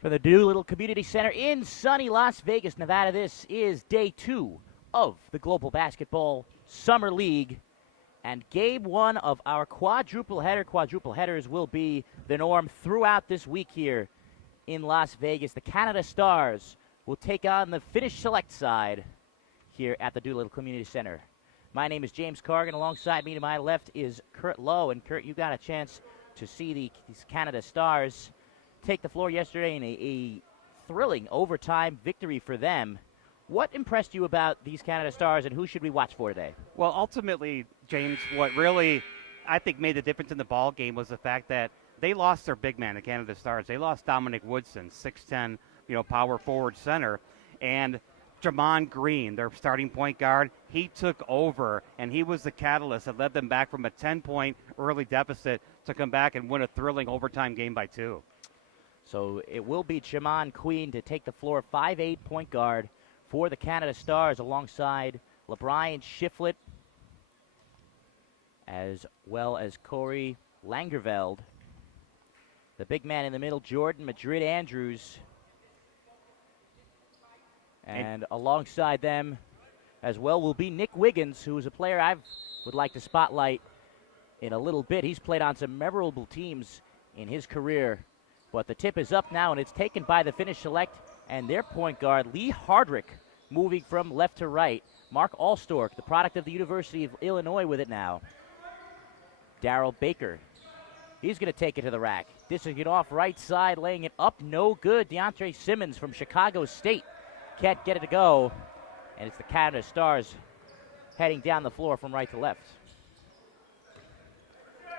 From the Doolittle Community Center in sunny Las Vegas, Nevada, this is day 2 of the Global Basketball Summer League. And game 1 of our quadruple header. Quadruple headers will be the norm throughout this week here in Las Vegas. The Canada Stars will take on the Finnish select side here at the Doolittle Community Center. My name is James Cargan. Alongside me to my left is Kurt Lowe. And Kurt, you got a chance to see these Canada Stars take the floor yesterday in a thrilling overtime victory for them. What impressed you about these Canada Stars, and who should we watch for today? Well, ultimately, James, what really I think made the difference in the ball game was the fact that they lost their big man, the Canada Stars. They lost Dominic Woodson, 6'10", power forward center, and Jamon Green, their starting point guard. He took over, and he was the catalyst that led them back from a 10-point early deficit to come back and win a thrilling overtime game by 2. So it will be Jamon Queen to take the floor, 5'8" point guard for the Canada Stars, alongside LeBrian Shiflett, as well as Corey Langerveld. The big man in the middle, Jordan Madrid Andrews. And alongside them as well will be Nick Wiggins, who is a player I would like to spotlight in a little bit. He's played on some memorable teams in his career. But the tip is up now, and it's taken by the Finnish select and their point guard, Lee Hardrick, moving from left to right. Mark Allstork, the product of the University of Illinois, with it now. Darrell Baker. He's going to take it to the rack. Dishing it off right side, laying it up, no good. DeAndre Simmons from Chicago State can't get it to go. And it's the Canada Stars heading down the floor from right to left.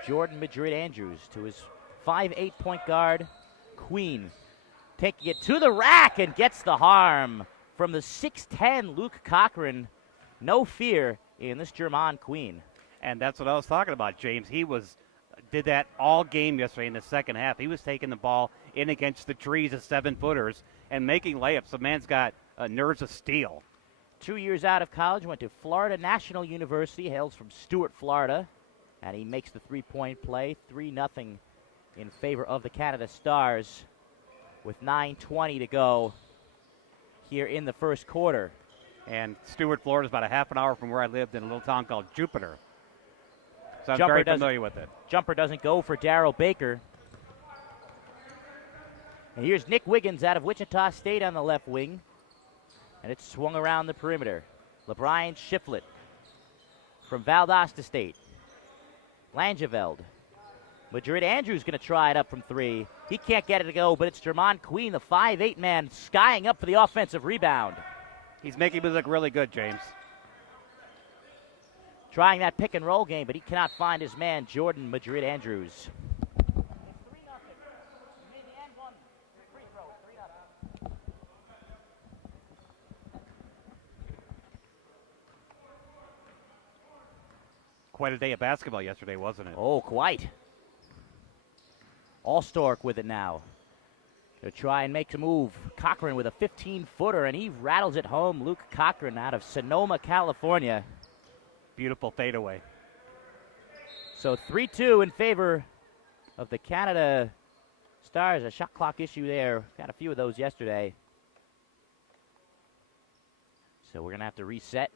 Jordan Madrid Andrews to his 5'8" point guard, Queen, taking it to the rack and gets the harm from the 6'10" Luke Cochran. No fear in this Jamon Queen. And that's what I was talking about, James. He did that all game yesterday in the second half. He was taking the ball in against the trees of 7-footers and making layups. The man's got nerves of steel. 2 years out of college, went to Florida National University, hails from Stuart, Florida, and he makes the three-point play, 3-0 in favor of the Canada Stars with 9:20 to go here in the first quarter. And Stuart, Florida is about a half an hour from where I lived in a little town called Jupiter. So I'm very familiar with it. Jumper doesn't go for Darrell Baker. And here's Nick Wiggins out of Wichita State on the left wing. And it's swung around the perimeter. LeBrian Shiflett from Valdosta State. Langeveld. Madrid Andrews going to try it up from 3. He can't get it to go, but it's Jamon Queen, the 5'8" man, skying up for the offensive rebound. He's making me look really good, James. Trying that pick and roll game, but he cannot find his man, Jordan Madrid Andrews. Quite a day of basketball yesterday, wasn't it? Oh, quite. Allstork with it now. To try and make a move. Cochran with a 15-footer, and he rattles it home. Luke Cochran out of Sonoma, California. Beautiful fadeaway. So 3-2 in favor of the Canada Stars. A shot clock issue there. Got a few of those yesterday. So we're going to have to reset.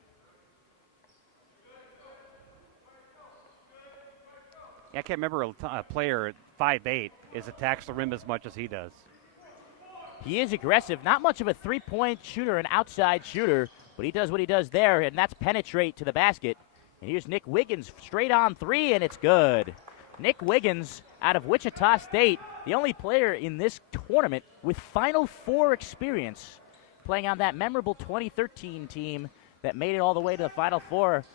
I can't remember a player at 5'8" is attacks the rim as much as he does. He is aggressive. Not much of a three-point shooter, an outside shooter, but he does what he does there, and that's penetrate to the basket. And here's Nick Wiggins straight on 3, and it's good. Nick Wiggins out of Wichita State, the only player in this tournament with Final Four experience, playing on that memorable 2013 team that made it all the way to the Final Four.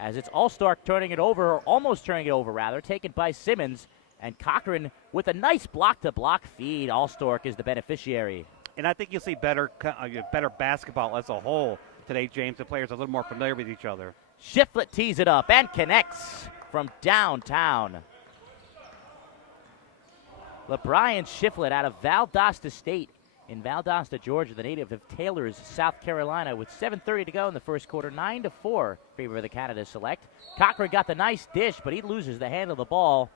As it's Allstork turning it over, or almost turning it over, rather, taken by Simmons. And Cochran with a nice block-to-block feed. Allstork is the beneficiary. And I think you'll see better basketball as a whole today, James. The players are a little more familiar with each other. Shiflett tees it up and connects from downtown. LeBrian Shiflett out of Valdosta State in Valdosta, Georgia, the native of Taylors, South Carolina, with 7:30 to go in the first quarter, 9-4 in favor of the Canada Select. Cochran got the nice dish, but he loses the handle of the ball,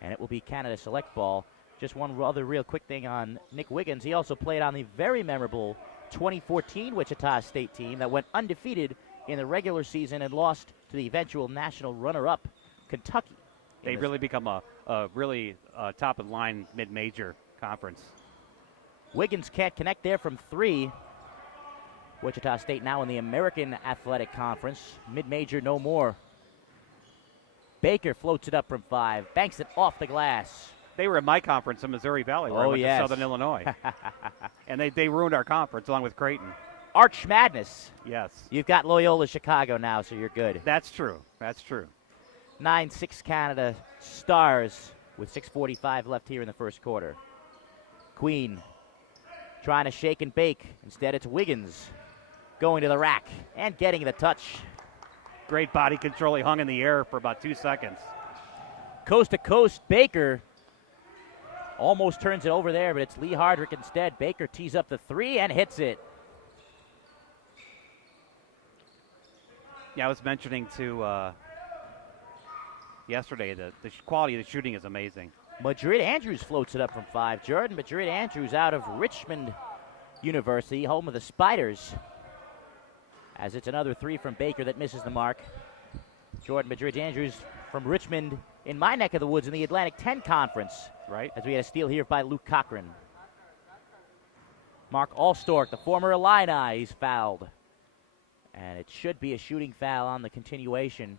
and it will be Canada Select ball. Just one other real quick thing on Nick Wiggins. He also played on the very memorable 2014 Wichita State team that went undefeated in the regular season and lost to the eventual national runner-up, Kentucky. They've really become a really top-of-the-line mid-major conference. Wiggins can't connect there from 3. Wichita State now in the American Athletic Conference. Mid-major, no more. Baker floats it up from 5, banks it off the glass. They were in my conference in Missouri Valley, where I went to Southern Illinois. And they ruined our conference along with Creighton. Arch Madness. Yes. You've got Loyola Chicago now, so you're good. That's true. That's true. 9-6 Canada Stars with 6:45 left here in the first quarter. Queen trying to shake and bake. Instead, it's Wiggins going to the rack and getting the touch. Great body control. He hung in the air for about 2 seconds. Coast to coast, Baker almost turns it over there, but it's Lee Hardrick instead. Baker tees up the 3 and hits it. Yeah, I was mentioning to yesterday that the quality of the shooting is amazing. Madrid Andrews floats it up from 5. Jordan Madrid Andrews out of Richmond University, home of the Spiders. As it's another 3 from Baker that misses the mark. Jordan Madrid Andrews from Richmond in my neck of the woods in the Atlantic 10 Conference. Right. As we had a steal here by Luke Cochran. Mark Allstork, the former Illini, he's fouled. And it should be a shooting foul on the continuation.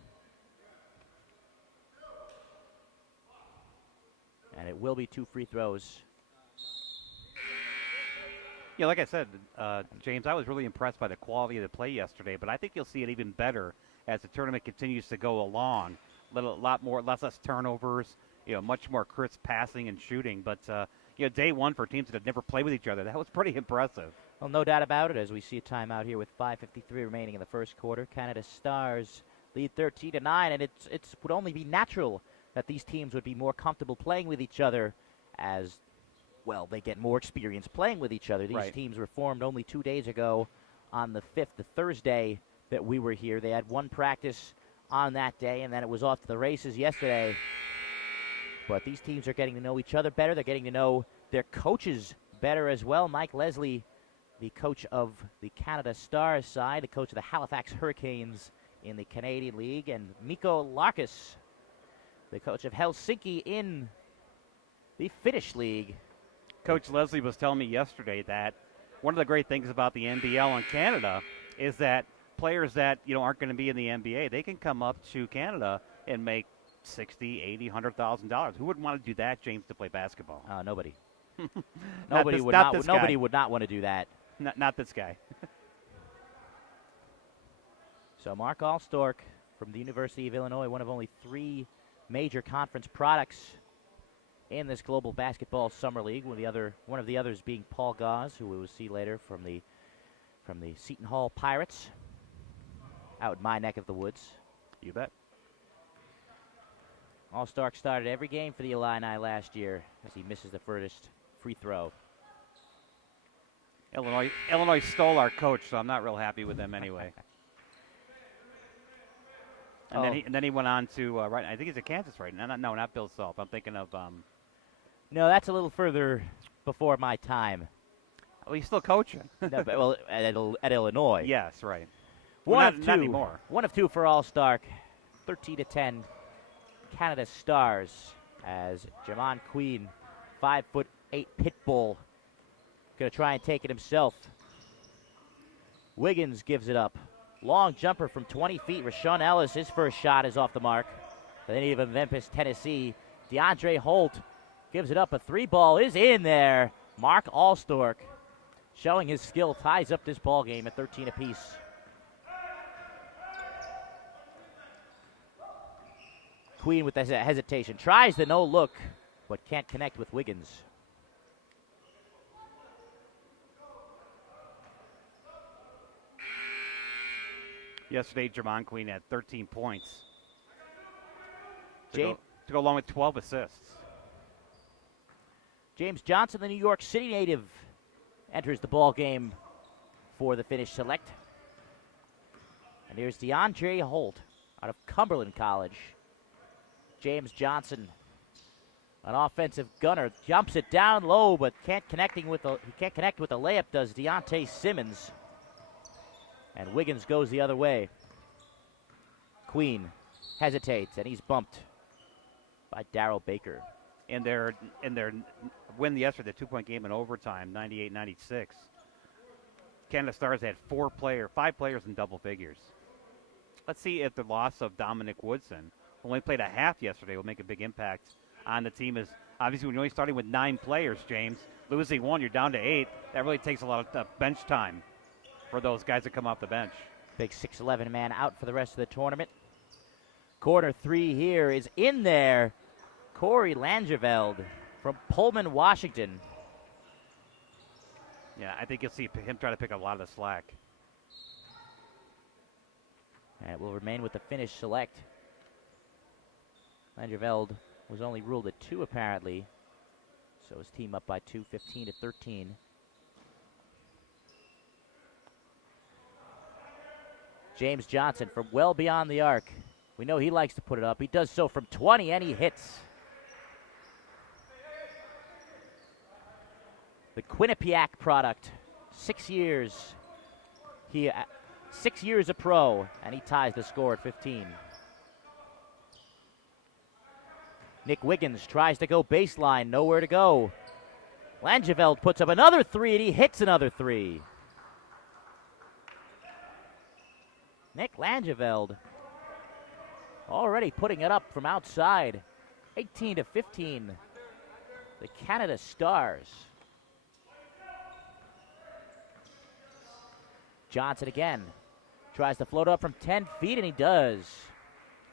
And it will be 2 free throws. Yeah, like I said, James, I was really impressed by the quality of the play yesterday, but I think you'll see it even better as the tournament continues to go along. Less turnovers, much more crisp passing and shooting. But, day one for teams that had never played with each other, that was pretty impressive. Well, no doubt about it, as we see a timeout here with 5:53 remaining in the first quarter. Canada Stars lead 13-9, and it would only be natural that these teams would be more comfortable playing with each other as, well, they get more experience playing with each other. These teams were formed only 2 days ago on the 5th, the Thursday that we were here. They had one practice on that day, and then it was off to the races yesterday. But these teams are getting to know each other better. They're getting to know their coaches better as well. Mike Leslie, the coach of the Canada Stars side, the coach of the Halifax Hurricanes in the Canadian League, and Mikko Larkus, the coach of Helsinki in the Finnish League. Coach Leslie was telling me yesterday that one of the great things about the NBL in Canada is that players that aren't going to be in the NBA, they can come up to Canada and make $60,000, $80,000, $100,000. Who wouldn't want to do that, James, to play basketball? Nobody. Nobody would not want to do that. Not this guy. So Mark Allstork from the University of Illinois, one of only 3 major conference products in this Global Basketball Summer League. One of the others being Paul Gauze, who we will see later from the Seton Hall Pirates, out in my neck of the woods. You bet. Allstork started every game for the Illini last year as he misses the first free throw. Illinois stole our coach, so I'm not real happy with them anyway. And then he went on to I think he's at Kansas right now. No, not Bill Self. I'm thinking of. No, that's a little further before my time. Well, he's still coaching. No, but, well, at Illinois. Yes, right. Not anymore. 1 of 2 for Allstork. 13-10. Canada Stars as Jamon Queen, 5'8" pit bull, going to try and take it himself. Wiggins gives it up. Long jumper from 20 feet. Rashawn Ellis, his first shot is off the mark. The native of Memphis, Tennessee. DeAndre Holt gives it up. A 3-ball is in there. Mark Allstork showing his skill, ties up this ball game at 13 apiece. Queen with hesitation. Tries the no-look, but can't connect with Wiggins. Yesterday, Jamon Queen had 13 points. To go along with 12 assists. James Johnson, the New York City native, enters the ball game for the Finnish Select. And here's DeAndre Holt out of Cumberland College. James Johnson An offensive gunner jumps it down low, but he can't connect with the layup. Does Deontay Simmons, and Wiggins goes the other way. Queen hesitates, and he's bumped by Darrell Baker. In their win yesterday, the 2-point game in overtime, 98-96. Canada Stars had 5 players in double figures. Let's see if the loss of Dominic Woodson, who only played a half yesterday, will make a big impact on the team. Is obviously when you're only starting with 9 players, James, losing 1, you're down to 8. That really takes a lot of bench time for those guys that come off the bench. Big 6'11" man out for the rest of the tournament. Corner 3 here is in there. Corey Langeveld from Pullman, Washington. Yeah, I think you'll see him try to pick up a lot of the slack. And it will remain with the Finnish select. Langeveld was only ruled at 2 apparently. So his team up by 2, 15-13. James Johnson from well beyond the arc. We know he likes to put it up. He does so from 20, and he hits. The Quinnipiac product, 6 years. 6 years a pro, and he ties the score at 15. Nick Wiggins tries to go baseline, nowhere to go. Langeveld puts up another 3, and he hits another 3. Nick Langeveld already putting it up from outside. 18-15. The Canada Stars. Johnson again tries to float up from 10 feet, and he does.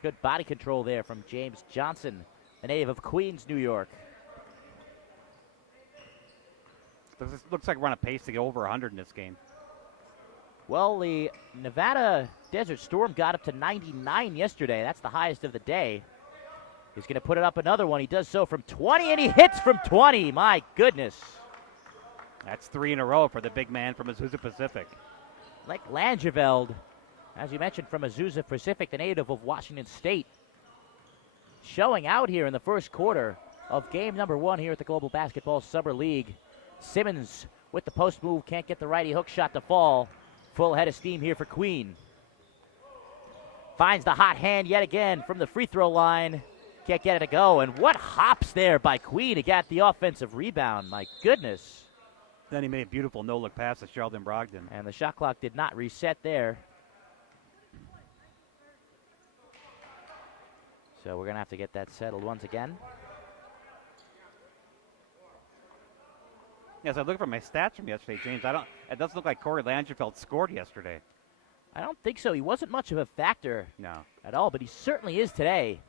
Good body control there from James Johnson, the native of Queens, New York. Looks like we're on a pace to get over 100 in this game. Well, the Nevada Desert Storm got up to 99 yesterday. That's the highest of the day. He's going to put it up another one. He does so from 20, and he hits from 20. My goodness. That's 3 in a row for the big man from Azusa Pacific. Like Langeveld, as you mentioned, from Azusa Pacific, the native of Washington State, showing out here in the first quarter of game number 1 here at the Global Basketball Summer League. Simmons with the post move, can't get the righty hook shot to fall. Full head of steam here for Queen. Finds the hot hand yet again from the free throw line. Can't get it to go. And what hops there by Queen to get the offensive rebound. My goodness. Then he made a beautiful no-look pass to Sheldon Brogdon. And the shot clock did not reset there. So we're going to have to get that settled once again. Yes, I look for my stats from yesterday, James. It doesn't look like Corey Langeveld scored yesterday. I don't think so. He wasn't much of a factor at all, but he certainly is today.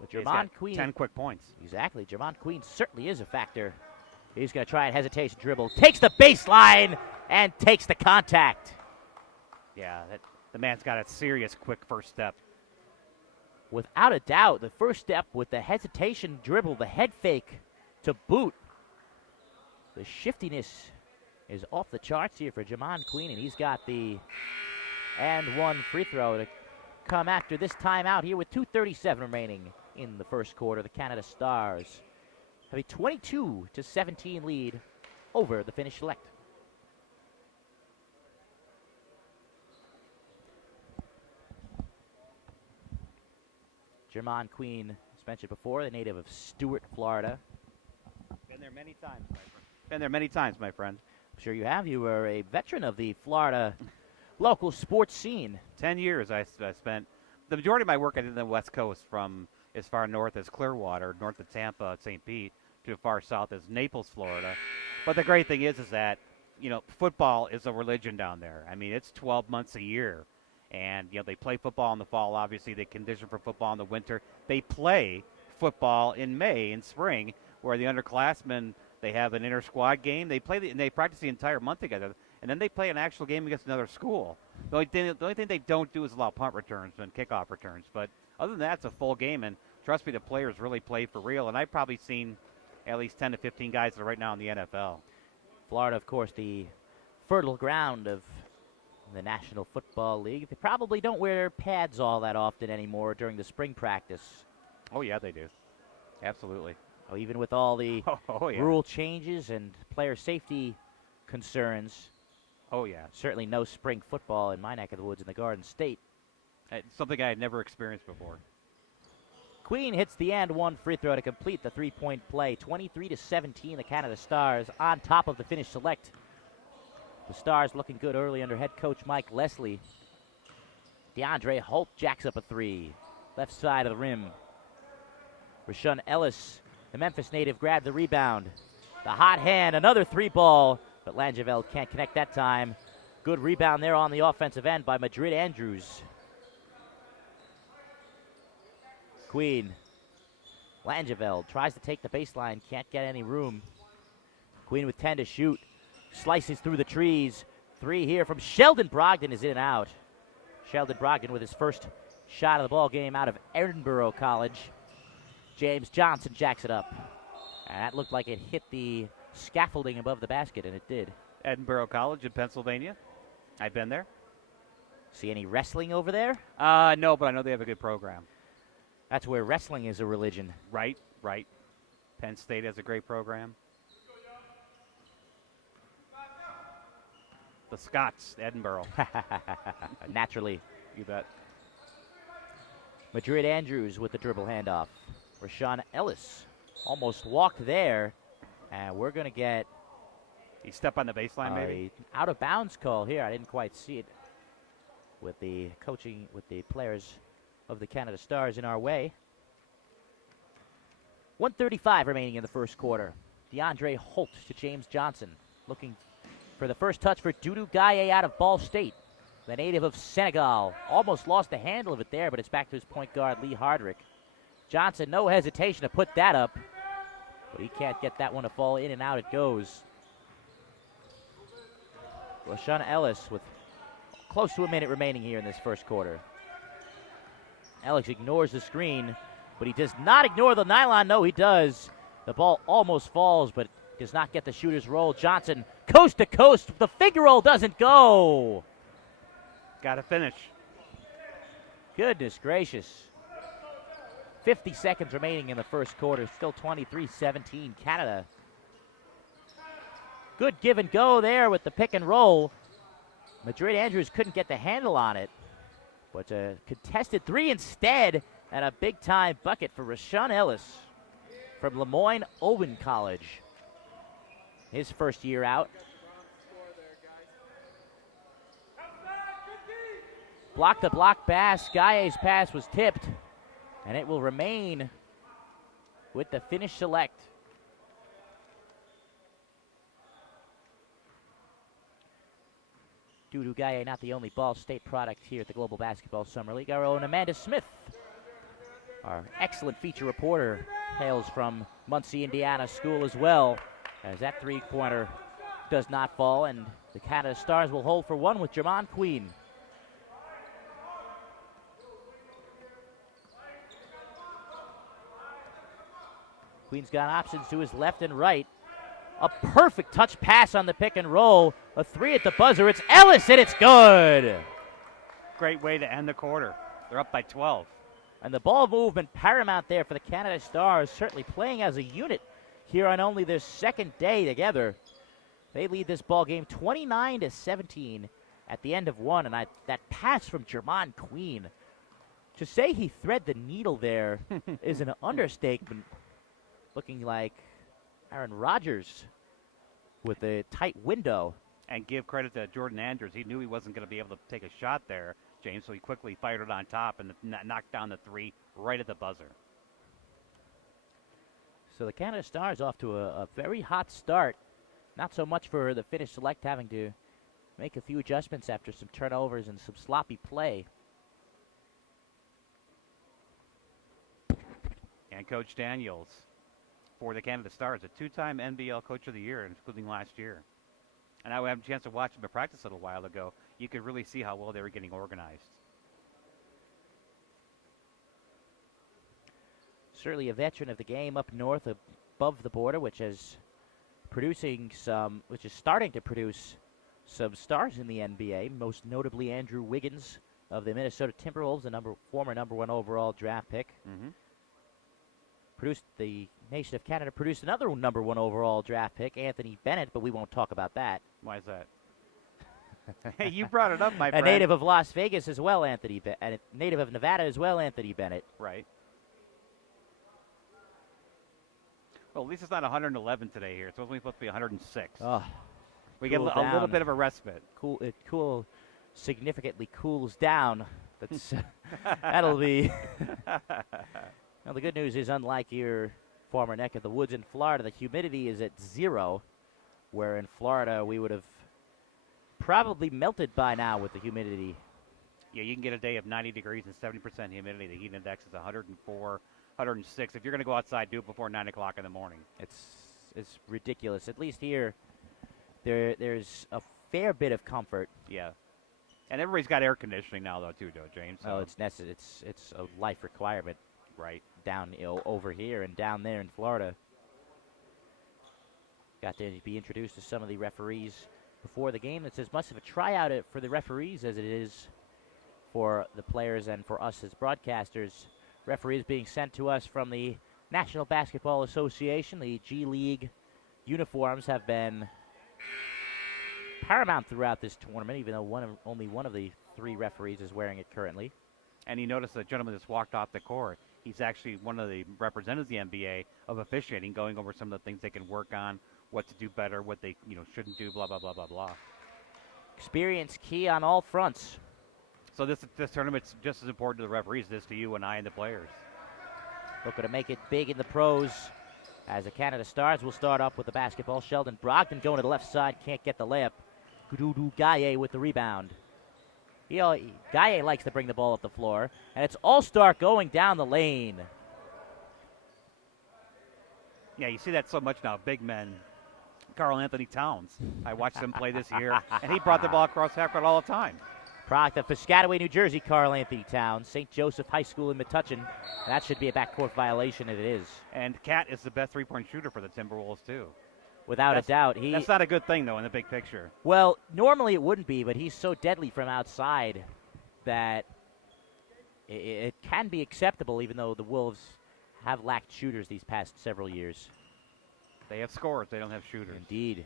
But Jermon Queen, 10 quick points. Exactly. Jermon Queen certainly is a factor. He's going to try and hesitation dribble. Takes the baseline and takes the contact. Yeah, the man's got a serious quick first step. Without a doubt, the first step with the hesitation dribble, the head fake to boot. The shiftiness is off the charts here for Jermon Queen, and he's got the and 1 free throw to come after this timeout here with 2:37 remaining in the first quarter. The Canada Stars have a 22-17 lead over the Finnish select. Jermon Queen, as mentioned before, the native of Stuart, Florida. Been there many times, my friend. Been there many times, my friend. I'm sure you have. You were a veteran of the Florida local sports scene. 10 years I spent. The majority of my work I did on the West Coast, from as far north as Clearwater, north of Tampa, St. Pete, to as far south as Naples, Florida. But the great thing is that, football is a religion down there. I mean, it's 12 months a year. And, they play football in the fall. Obviously, they condition for football in the winter. They play football in May and spring, where the underclassmen, they have an inter-squad game. They practice the entire month together. And then they play an actual game against another school. The only thing they don't do is allow punt returns and kickoff returns. But other than that, it's a full game. And trust me, the players really play for real. And I've probably seen at least 10 to 15 guys that are right now in the NFL. Florida, of course, the fertile ground of the National Football League. They probably don't wear pads all that often anymore during the spring practice. Oh, yeah, they do. Absolutely. Oh, even with all the Oh, yeah. rule changes and player safety concerns, Oh, yeah. certainly no spring football in my neck of the woods in the Garden State. It's something I had never experienced before. Queen hits the and one free throw to complete the three-point play. 23-17, the Canada Stars on top of the Finnish Select. The Stars looking good early under head coach Mike Leslie. DeAndre Holt jacks up a three. Left side of the rim. Rashawn Ellis, the Memphis native, grabbed the rebound. The hot hand, another three ball, but Langeveld can't connect that time. Good rebound there on the offensive end by Madrid Andrews. Queen. Langeveld tries to take the baseline, can't get any room. Queen with 10 to shoot. Slices through the trees. Three here from Sheldon Brogdon is in and out. Sheldon Brogdon with his first shot of the ball game out of Edinburgh College. James Johnson jacks it up. And that looked like it hit the scaffolding above the basket, and it did. Edinburgh College in Pennsylvania. I've been there. See any wrestling over there? No, but I know they have a good program. That's where wrestling is a religion. Right. Penn State has a great program. The Scots, Edinburgh. Naturally. You bet. Madrid Andrews with the dribble handoff. Rashawn Ellis almost walked there, and we're going to get He stepped on the baseline, maybe? out of bounds call here. I didn't quite see it with the coaching, with the players of the Canada Stars in our way. 1:35 remaining in the first quarter. DeAndre Holt to James Johnson, looking for the first touch for Doudou Gaye out of Ball State, the native of Senegal. Almost lost the handle of it there, but it's back to his point guard, Lee Hardrick. Johnson, no hesitation to put that up, but he can't get that one to fall. In and out it goes. Rashawn Ellis with close to a minute remaining here in this first quarter. Ellis ignores the screen, but he does not ignore the nylon. No, he does. The ball almost falls, but does not get the shooter's roll. Johnson, coast to coast. The figure roll doesn't go. Got to finish. Goodness gracious. 50 seconds remaining in the first quarter. Still 23-17 Canada. Good give and go there with the pick and roll. Madrid Andrews couldn't get the handle on it. But a contested three instead, and a big-time bucket for Rashawn Ellis from Lemoyne Owen College. His first year out. Block-to-block pass. Gaye's pass was tipped, and it will remain with the Finnish Select. Doudou Gaye, not the only Ball State product here at the Global Basketball Summer League. Our own Amanda Smith, our excellent feature reporter, hails from Muncie, Indiana school as well, as that three-pointer does not fall, and the Canada Stars will hold for one with Jermon Queen. Queen's got options to his left and right. A perfect touch pass on the pick and roll. A three at the buzzer. It's Ellis, and it's good. Great way to end the quarter. They're up by 12. And the ball movement paramount there for the Canada Stars, certainly playing as a unit here on only their second day together. They lead this ball game 29-17 at the end of one, and that pass from Jermon Queen. To say he thread the needle there is an understatement. Looking like Aaron Rodgers with a tight window. And give credit to Jordan Andrews. He knew he wasn't going to be able to take a shot there, James, so he quickly fired it on top and knocked down the three right at the buzzer. So the Canada Stars off to a very hot start. Not so much for the Finnish Select having to make a few adjustments after some turnovers and some sloppy play. And Coach Daniels for the Canada Stars, a two-time NBL Coach of the Year, including last year. And I had a chance to watch them practice a little while ago. You could really see how well they were getting organized. Certainly a veteran of the game up north above the border, which is starting to produce some stars in the NBA, most notably Andrew Wiggins of the Minnesota Timberwolves, the former number one overall draft pick. Mm-hmm. The nation of Canada produced another number 1 overall draft pick, Anthony Bennett, but we won't talk about that. Why is that? Hey, you brought it up, my A friend. native of Las Vegas as well, and a native of Nevada as well, Anthony Bennett. Right. Well, at least it's not 111 today here. It's only supposed to be 106. Oh, we get a little bit of a respite. It significantly cools down. That'll be. Well, the good news is, unlike your former neck of the woods in Florida, the humidity is at 0, where in Florida we would have probably melted by now with the humidity. Yeah, you can get a day of 90 degrees and 70% humidity. The heat index is 104, 106. If you're going to go outside, do it before 9 o'clock in the morning. It's ridiculous. At least here, there's a fair bit of comfort. Yeah. And everybody's got air conditioning now, though, too, James. So. Oh, it's necessary. It's a life requirement. Right. Down over here and down there in Florida. Got to be introduced to some of the referees before the game. It's as much of a tryout for the referees as it is for the players and for us as broadcasters. Referees being sent to us from the National Basketball Association. The G League uniforms have been paramount throughout this tournament, even though only one of the 3 referees is wearing it currently. And you notice the gentleman that's walked off the court. He's actually one of the representatives of the NBA of officiating, going over some of the things they can work on, what to do better, what they shouldn't do, blah, blah, blah, blah, blah. Experience key on all fronts. So this tournament's just as important to the referees as it is to you and I and the players. Looking to make it big in the pros. As the Canada Stars will start up with the basketball. Sheldon Brogdon going to the left side, can't get the layup. Gududu Gaye with the rebound. Gaye likes to bring the ball up the floor, and it's All-Star going down the lane. Yeah, you see that so much now, big men. Karl Anthony Towns. I watched him play this year, and he brought the ball across half court all the time. Product of Piscataway, New Jersey, Karl Anthony Towns. St. Joseph High School in Metuchen. And that should be a backcourt violation, and it is. And Cat is the best three-point shooter for the Timberwolves, too. Without a doubt. That's not a good thing, though, in the big picture. Well, normally it wouldn't be, but he's so deadly from outside that it can be acceptable, even though the Wolves have lacked shooters these past several years. They have scorers. They don't have shooters. Indeed.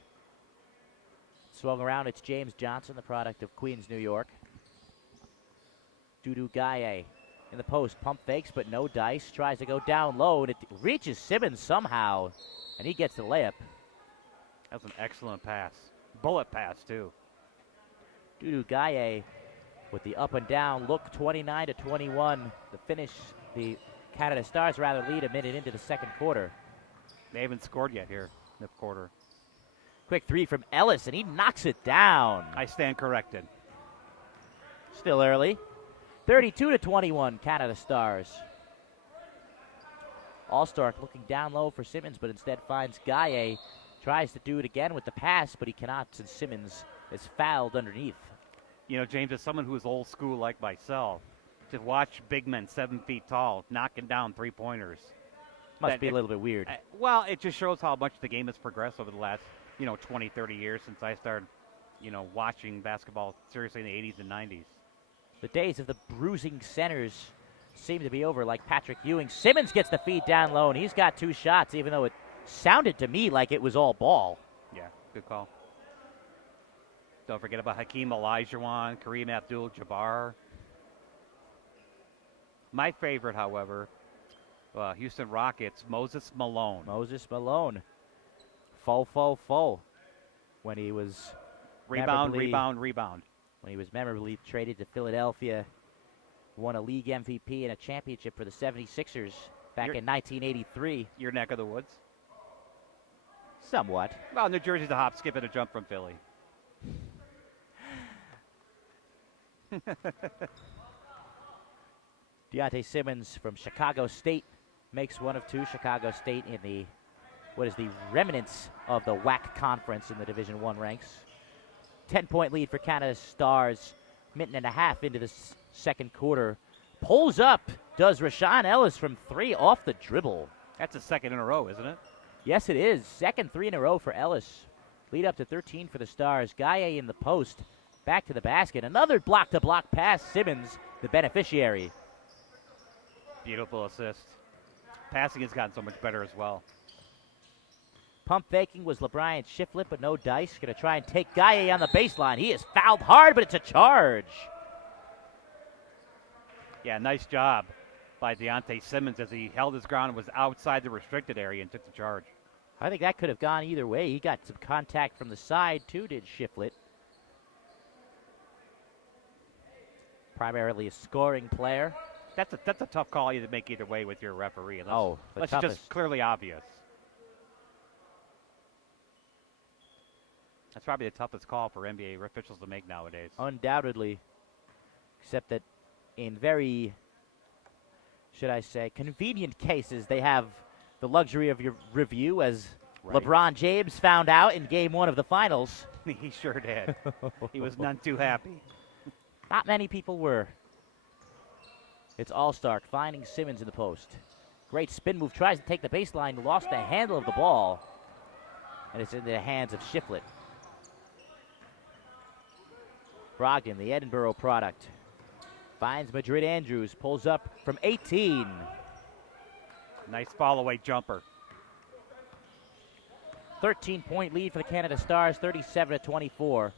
Swung around, it's James Johnson, the product of Queens, New York. Dudu Gaye in the post. Pump fakes, but no dice. Tries to go down low, and it reaches Simmons somehow, and he gets the layup. That's an excellent pass. Bullet pass, too. Dudu Gaye with the up and down look, 29-21. The Canada Stars lead a minute into the second quarter. They haven't scored yet here in the quarter. Quick 3 from Ellis, and he knocks it down. I stand corrected. Still early. 32-21, Canada Stars. All-Star looking down low for Simmons, but instead finds Gaye. Tries to do it again with the pass, but he cannot since Simmons is fouled underneath. You know, James, as someone who is old school like myself, to watch big men 7 feet tall knocking down three-pointers. Must be a little bit weird. Well, it just shows how much the game has progressed over the last, 20, 30 years since I started, watching basketball seriously in the 80s and 90s. The days of the bruising centers seem to be over, like Patrick Ewing. Simmons gets the feed down low, and he's got 2 shots, even though it sounded to me like it was all ball. Yeah, good call. Don't forget about Hakeem Olajuwon, Kareem Abdul-Jabbar. My favorite, however, Houston Rockets, Moses Malone. Moses Malone. Faux. When he was Rebound. When he was memorably traded to Philadelphia, won a league MVP and a championship for the 76ers back in 1983. Your neck of the woods? Somewhat. Well, New Jersey's a hop, skip, and a jump from Philly. Deontay Simmons from Chicago State makes one of 2. Chicago State in the remnants of the WAC conference in the Division I ranks. 10-point lead for Canada Stars. Minute and a half into the second quarter. Pulls up, does Rashawn Ellis from 3 off the dribble. That's a second in a row, isn't it? Yes, it is. Second 3 in a row for Ellis. Lead up to 13 for the Stars. Gaye in the post. Back to the basket. Another block-to-block pass. Simmons, the beneficiary. Beautiful assist. passing has gotten so much better as well. Pump faking was LeBron Shiflett, but no dice. Going to try and take Gaye on the baseline. He is fouled hard, but it's a charge. Yeah, nice job by Deontay Simmons as he held his ground and was outside the restricted area and took the charge. I think that could have gone either way. He got some contact from the side, too, did Shiflett. Primarily a scoring player. That's a tough call you to make either way with your referee. Unless it's toughest. just clearly obvious. That's probably the toughest call for NBA officials to make nowadays. Undoubtedly. Except that in very, should I say, convenient cases, they have the luxury of your review, as Right. LeBron James found out in Game 1 of the Finals. He sure did. He was none too happy. Not many people were. It's All-Stark finding Simmons in the post. Great spin move, tries to take the baseline, lost the handle of the ball, and it's in the hands of Shiflett. Brogdon, the Edinburgh product, finds Madrid Andrews, pulls up from 18. Nice fall-away jumper. 13-point lead for the Canada Stars, 37-24.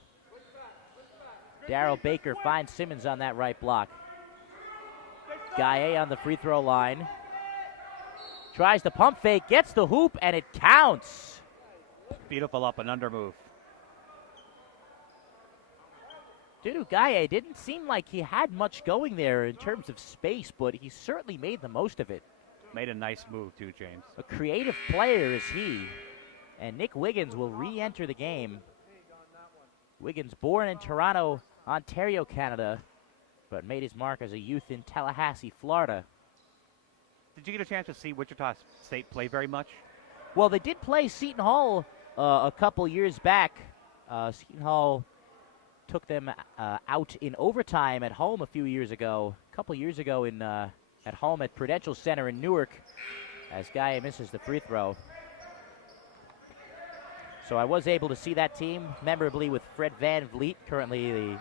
Darryl Baker finds Simmons on that right block. Gaye on the free throw line. Tries the pump fake, gets the hoop, and it counts. Beautiful up and under move. Dudu Gaye didn't seem like he had much going there in terms of space, but he certainly made the most of it. Made a nice move too, James. A creative player is he. And Nick Wiggins will re-enter the game. Wiggins, born in Toronto, Ontario, Canada, but made his mark as a youth in Tallahassee, Florida. Did you get a chance to see Wichita State play very much? Well, they did play Seton Hall a couple years back. Seton Hall took them out in overtime at home a few years ago. A couple years ago at home at Prudential Center in Newark, as Gaye misses the free throw. So I was able to see that team, memorably with Fred Van Vliet, currently they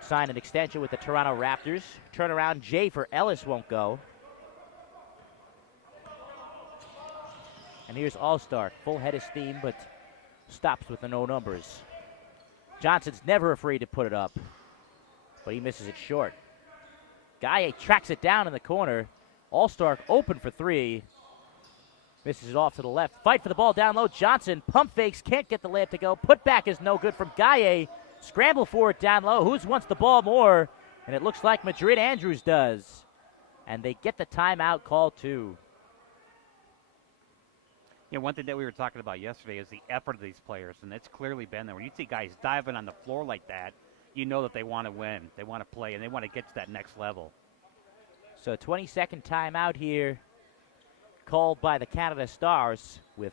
signed an extension with the Toronto Raptors. Turnaround Jay for Ellis won't go. And here's All-Star, full head of steam, but stops with the no numbers. Johnson's never afraid to put it up, but he misses it short. Gaye tracks it down in the corner. All-Star open for three. Misses it off to the left. Fight for the ball down low. Johnson pump fakes, can't get the layup to go. Put back is no good from Gaye. Scramble for it down low. Who wants the ball more? And it looks like Madrid Andrews does. And they get the timeout call too. You know, one thing that we were talking about yesterday is the effort of these players, and it's clearly been there. When you see guys diving on the floor like that, you know that they want to win, they want to play, and they want to get to that next level. So 20-second timeout here, called by the Canada Stars, with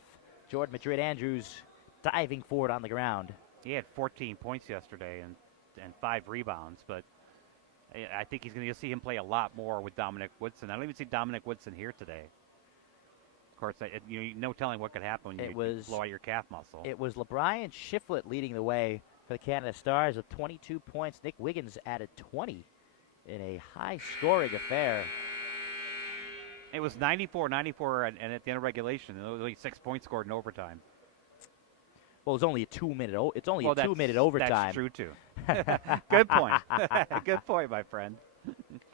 Jordan Madrid Andrews diving forward on the ground. He had 14 points yesterday and 5 rebounds, but I think he's going to see him play a lot more with Dominic Woodson. I don't even see Dominic Woodson here today. Of course, no telling what could happen when you blow out your calf muscle. It was LeBron Shiflett leading the way for the Canada Stars with 22 points. Nick Wiggins added 20 in a high-scoring affair. It was 94-94, and at the end of regulation, there was only 6 points scored in overtime. Well, it's only a 2-minute. It's only a 2-minute overtime. That's true too. Good point. Good point, my friend.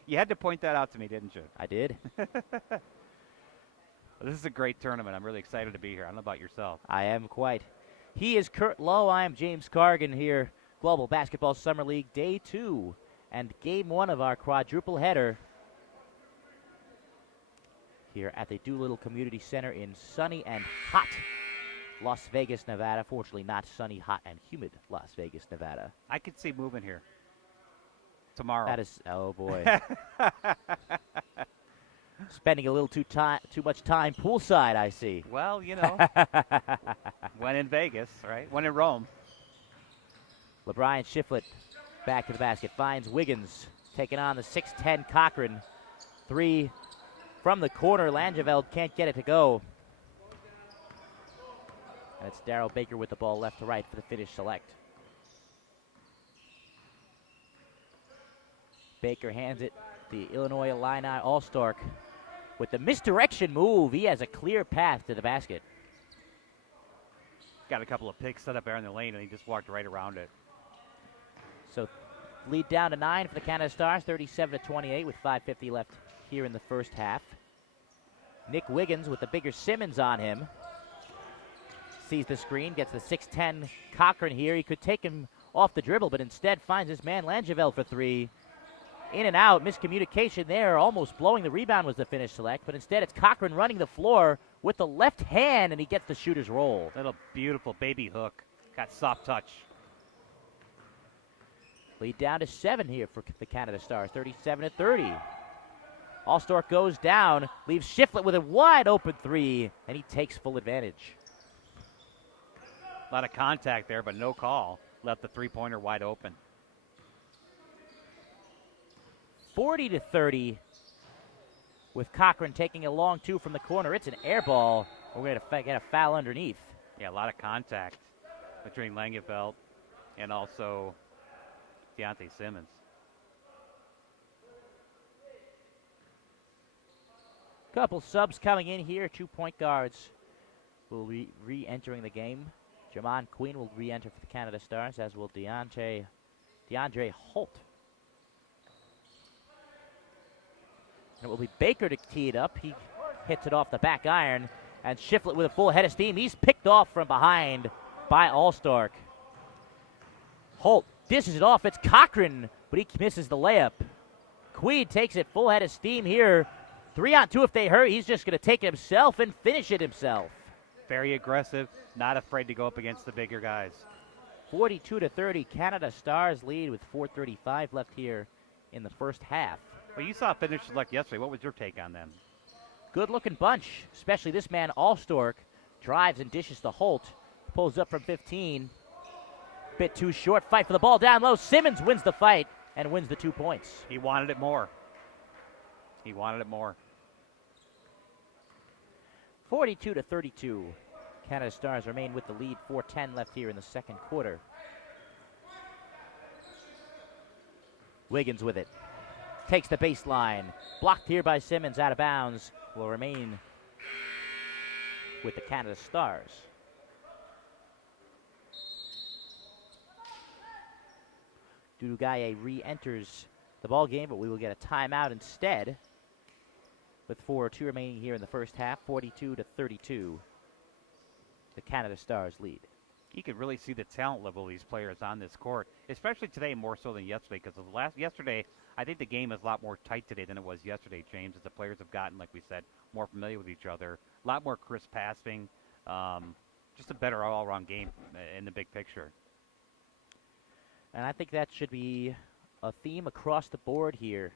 You had to point that out to me, didn't you? I did. This is a great tournament. I'm really excited to be here. I don't know about yourself. I am quite. He is Kurt Lowe. I am James Cargan here. Global Basketball Summer League Day 2 and Game 1 of our quadruple header here at the Doolittle Community Center in sunny and hot Las Vegas, Nevada. Fortunately, not sunny, hot, and humid Las Vegas, Nevada. I could see moving here tomorrow. That is, oh boy. Spending a little too much time poolside, I see. Well, you know, when in Vegas, right? When in Rome. LeBron Shiflett back to the basket, finds Wiggins, taking on the 6'10 Cochran. Three from the corner. Langeveld can't get it to go. And it's Darryl Baker with the ball left to right for the Finnish select. Baker hands it to the Illinois Illini All-Star. with the misdirection move, he has a clear path to the basket. Got a couple of picks set up there in the lane, and he just walked right around it. So lead down to 9 for the Canada Stars, 37-28 with 5:50 left here in the first half. Nick Wiggins with the bigger Simmons on him. Sees the screen, gets the 6'10 Cochran here. He could take him off the dribble, but instead finds his man Langeveld for three. In and out, miscommunication there. Almost blowing the rebound was the Finnish select, but instead it's Cochran running the floor with the left hand, and he gets the shooter's roll. Little beautiful baby hook. Got soft touch. Lead down to 7 here for the Canada Stars, 37-30. Allstork goes down, leaves Shiflett with a wide open three, and he takes full advantage. A lot of contact there, but no call. Left the three-pointer wide open. 40-30 with Cochran taking a long two from the corner. It's an air ball. We're going to get a foul underneath. Yeah, a lot of contact between Langeveld and also Deontay Simmons. Couple subs coming in here. 2 point guards will be re-entering the game. Jamon Queen will re-enter for the Canada Stars, as will DeAndre Holt. And it will be Baker to tee it up. He hits it off the back iron. And Shiflett with a full head of steam. He's picked off from behind by Allstork. Holt dishes it off. It's Cochran, but he misses the layup. Queen takes it full head of steam here. 3-on-2 if they hurry. He's just going to take it himself and finish it himself. Very aggressive, not afraid to go up against the bigger guys. 42-30, Canada Stars lead with 4:35 left here in the first half. Well, you saw Finnish select yesterday. What was your take on them? Good-looking bunch, especially this man, Allstork, drives and dishes to Holt. Pulls up from 15. Bit too short. Fight for the ball down low. Simmons wins the fight and wins the 2 points. He wanted it more. He wanted it more. 42-32. Canada Stars remain with the lead. 4:10 left here in the second quarter. Wiggins with it. Takes the baseline. Blocked here by Simmons, out of bounds. Will remain with the Canada Stars. Dudugaye re-enters the ball game, but we will get a timeout instead. With 4:02 remaining here in the first half, 42-32. The Canada Stars lead. You could really see the talent level of these players on this court, especially today more so than yesterday, because yesterday, I think the game is a lot more tight today than it was yesterday, James, as the players have gotten, like we said, more familiar with each other. A lot more crisp passing, just a better all-around game in the big picture. And I think that should be a theme across the board here.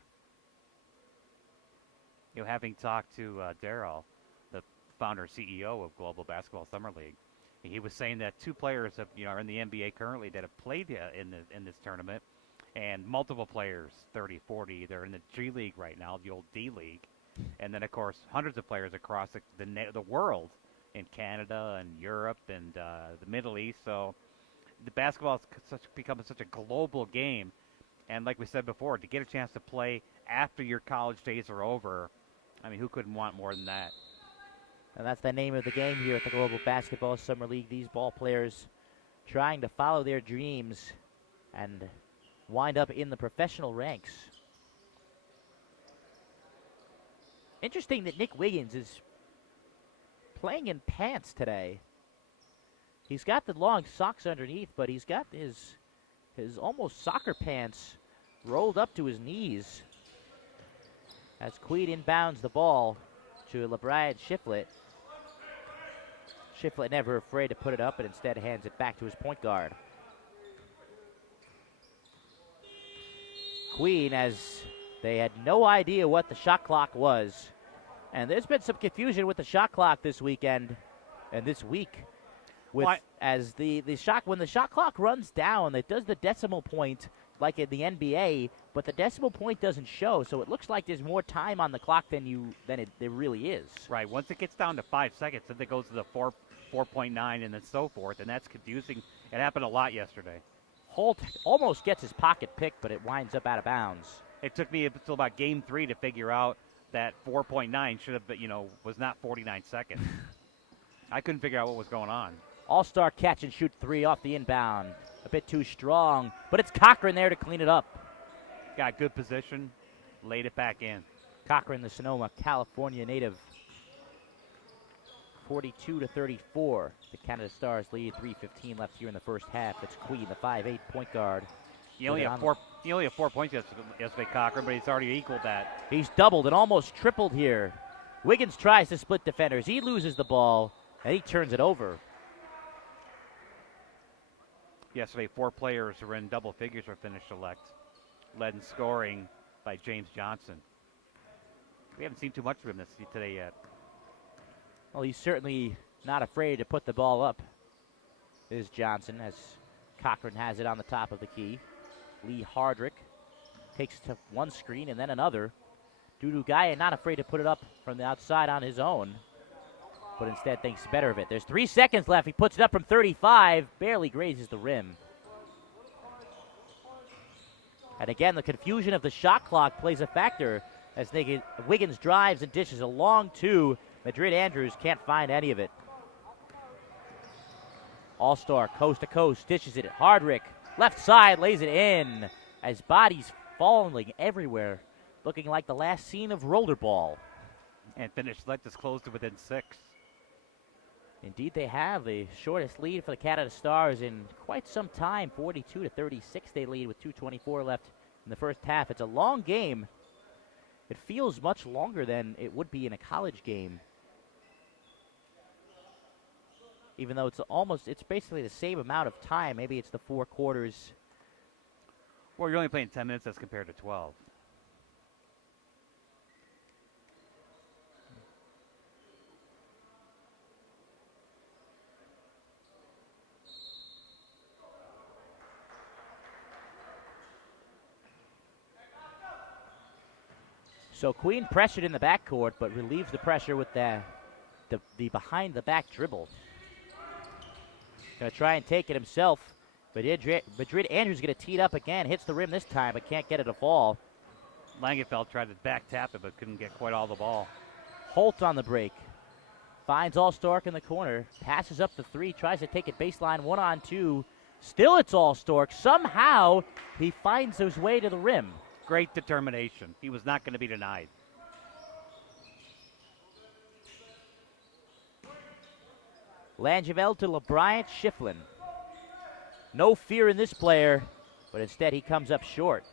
You know, having talked to Darryl, the founder CEO of Global Basketball Summer League, he was saying that 2 players are in the NBA currently that have played in this tournament, and multiple players, 30, 40, they're in the G League right now, the old D League, and then of course hundreds of players across the world, in Canada and Europe and the Middle East. So the basketball has become such a global game, and like we said before, to get a chance to play after your college days are over, I mean, who couldn't want more than that? And that's the name of the game here at the Global Basketball Summer League. These ball players trying to follow their dreams and wind up in the professional ranks. Interesting that Nick Wiggins is playing in pants today. He's got the long socks underneath, but he's got his almost soccer pants rolled up to his knees. As Queen inbounds the ball to LeBryan Shiflett. Shiflett never afraid to put it up, and instead hands it back to his point guard. Queen, as they had no idea what the shot clock was. And there's been some confusion with the shot clock this weekend and this week. As when the shot clock runs down, it does the decimal point like in the NBA, but the decimal point doesn't show, so it looks like there's more time on the clock than there really is. Right. Once it gets down to 5 seconds, then it goes to the 4.9 and then so forth, and that's confusing. It happened a lot yesterday. Holt almost gets his pocket picked, but it winds up out of bounds. It took me until about game 3 to figure out that 4.9 should have been, was not 49 seconds. I couldn't figure out what was going on. All-star catch and shoot three off the inbound. A bit too strong, but it's Cochran there to clean it up. Got good position, laid it back in. Cochran, the Sonoma, California native. 42-34. The Canada Stars lead. 3:15 left here in the first half. It's Queen, the 5'8" point guard. He only had 4 points yesterday, Cochran, but he's already equaled that. He's doubled and almost tripled here. Wiggins tries to split defenders. He loses the ball, and he turns it over. Yesterday, 4 players were in double figures for Finnish Select. Led in scoring by James Johnson. We haven't seen too much of him today yet. Well, he's certainly not afraid to put the ball up, is Johnson, as Cochran has it on the top of the key. Lee Hardrick takes to one screen and then another. Dudu Gaia not afraid to put it up from the outside on his own, but instead thinks better of it. There's 3 seconds left. He puts it up from 35, barely grazes the rim. And again, the confusion of the shot clock plays a factor as Wiggins drives and dishes a long two. Madrid Andrews can't find any of it. All-star coast to coast dishes it. Hardrick left side lays it in as bodies falling everywhere, looking like the last scene of Rollerball. And Finnish Select is close to within 6. Indeed, they have the shortest lead for the Canada Stars in quite some time. 42-36 they lead with 2:24 left in the first half. It's a long game. It feels much longer than it would be in a college game. Even though it's basically the same amount of time. Maybe it's the 4 quarters. Well, you're only playing 10 minutes as compared to 12. So Queen pressured in the backcourt, but relieves the pressure with the behind-the-back dribble. Going to try and take it himself. Madrid Andrews going to tee it up again. Hits the rim this time, but can't get it to fall. Langenfeld tried to back tap it, but couldn't get quite all the ball. Holt on the break. Finds All-Stark in the corner. Passes up the 3. Tries to take it baseline. 1-on-2. Still it's All-Stark. Somehow he finds his way to the rim. Great determination. He was not going to be denied. Langeveld to LeBryant Schifflin. No fear in this player, but instead he comes up short.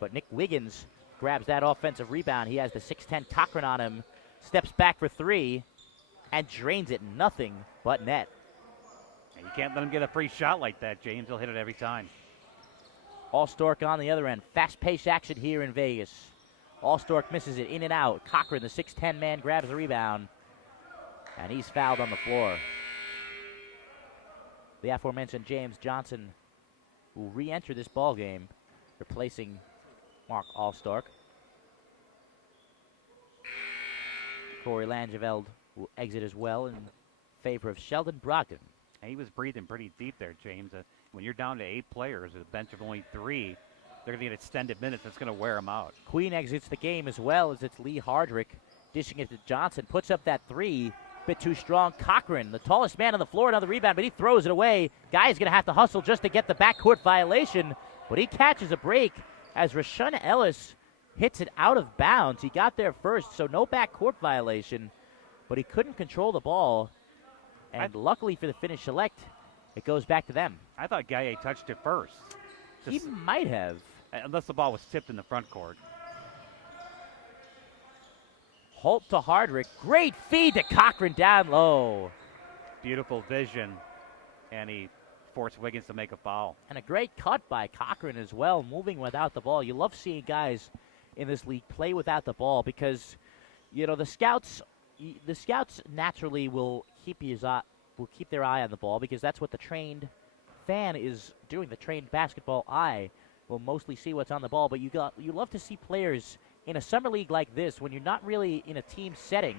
But Nick Wiggins grabs that offensive rebound. He has the 6'10" Cochran on him. Steps back for 3 and drains it. Nothing but net. And you can't let him get a free shot like that, James. He'll hit it every time. All-Stark on the other end. Fast-paced action here in Vegas. All-Stark misses it in and out. Cochran, the 6'10" man, grabs the rebound. And he's fouled on the floor. The aforementioned James Johnson will re-enter this ball game, replacing Mark All-Stark. Corey Langeveld will exit as well in favor of Sheldon Brogdon. And he was breathing pretty deep there, James. When you're down to 8 players, a bench of only 3, they're going to get extended minutes. That's going to wear them out. Queen exits the game as well as it's Lee Hardrick dishing it to Johnson. Puts up that 3. Bit too strong. Cochran, the tallest man on the floor, another rebound, but he throws it away. Guy's going to have to hustle just to get the backcourt violation, but he catches a break as Rashawn Ellis hits it out of bounds. He got there first, so no backcourt violation, but he couldn't control the ball. And luckily for the Finnish Select, it goes back to them. I thought Gaia touched it first. He might have. Unless the ball was tipped in the front court. Holt to Hardrick. Great feed to Cochran down low. Beautiful vision. And he forced Wiggins to make a foul. And a great cut by Cochran as well, moving without the ball. You love seeing guys in this league play without the ball because, the scouts naturally will keep their eye on the ball because that's what the trained fan is doing. The trained basketball eye will mostly see what's on the ball, but you love to see players in a summer league like this, when you're not really in a team setting,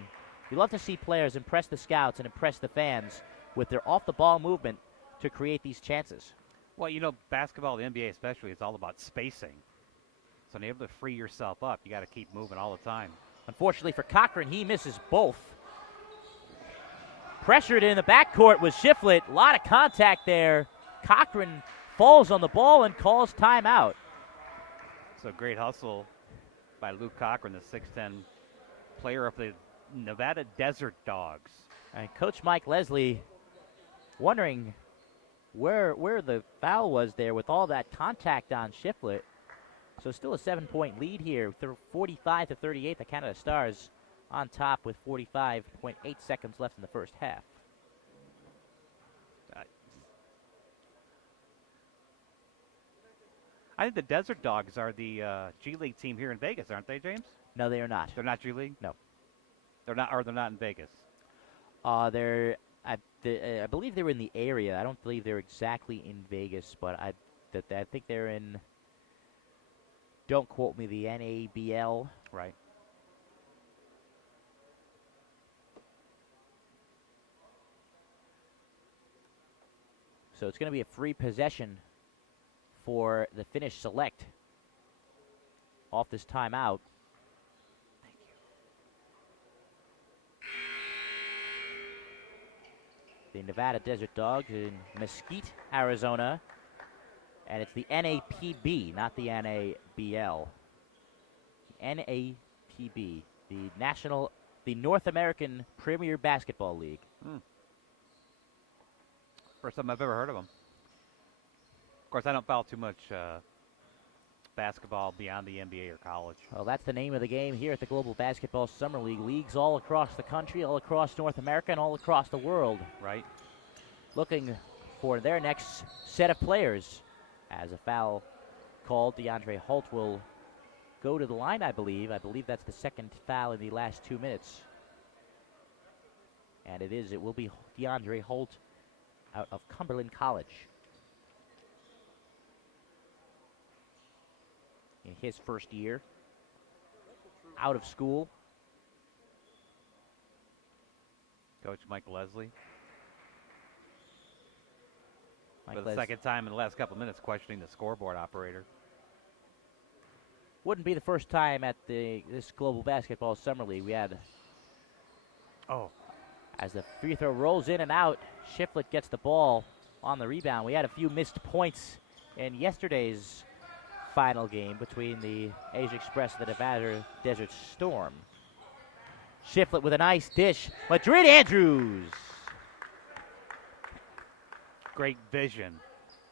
you love to see players impress the scouts and impress the fans with their off-the-ball movement to create these chances. Well, basketball, the NBA especially, is all about spacing. So to be able to free yourself up, you got to keep moving all the time. Unfortunately for Cochran, he misses both. Pressured in the backcourt was Shiflett. A lot of contact there. Cochran falls on the ball and calls timeout. So great hustle by Luke Cochran, the 6'10 player of the Nevada Desert Dogs. And Coach Mike Leslie wondering where the foul was there with all that contact on Shiflett. So still a 7-point lead here, 45-38. The Canada Stars on top with 45.8 seconds left in the first half. I think the Desert Dogs are the G League team here in Vegas, aren't they, James? No, they are not. They're not G League? No. They're not, or they're not in Vegas? I believe they're in the area. I don't believe they're exactly in Vegas, but I think they're in, don't quote me, the NABL. Right. So it's going to be a free possession for the Finnish Select off this timeout. The Nevada Desert Dogs in Mesquite, Arizona. And it's the NAPB, not the NABL. NAPB, the North American Premier Basketball League. First time I've ever heard of them. Of course, I don't follow too much basketball beyond the NBA or college. Well, that's the name of the game here at the Global Basketball Summer League. Leagues all across the country, all across North America, and all across the world. Right. Looking for their next set of players. As a foul called, DeAndre Holt will go to the line, I believe. I believe that's the second foul in the last 2 minutes. And it will be DeAndre Holt out of Cumberland College. In his first year out of school. Coach Mike Leslie. Mike For the second time in the last couple of minutes, questioning the scoreboard operator. Wouldn't be the first time at this Global Basketball Summer League. We had, as the free throw rolls in and out, Shiflett gets the ball on the rebound. We had a few missed points in yesterday's final game between the Asia Express and the Nevada Desert Storm. Shiflett with a nice dish. Madrid Andrews. Great vision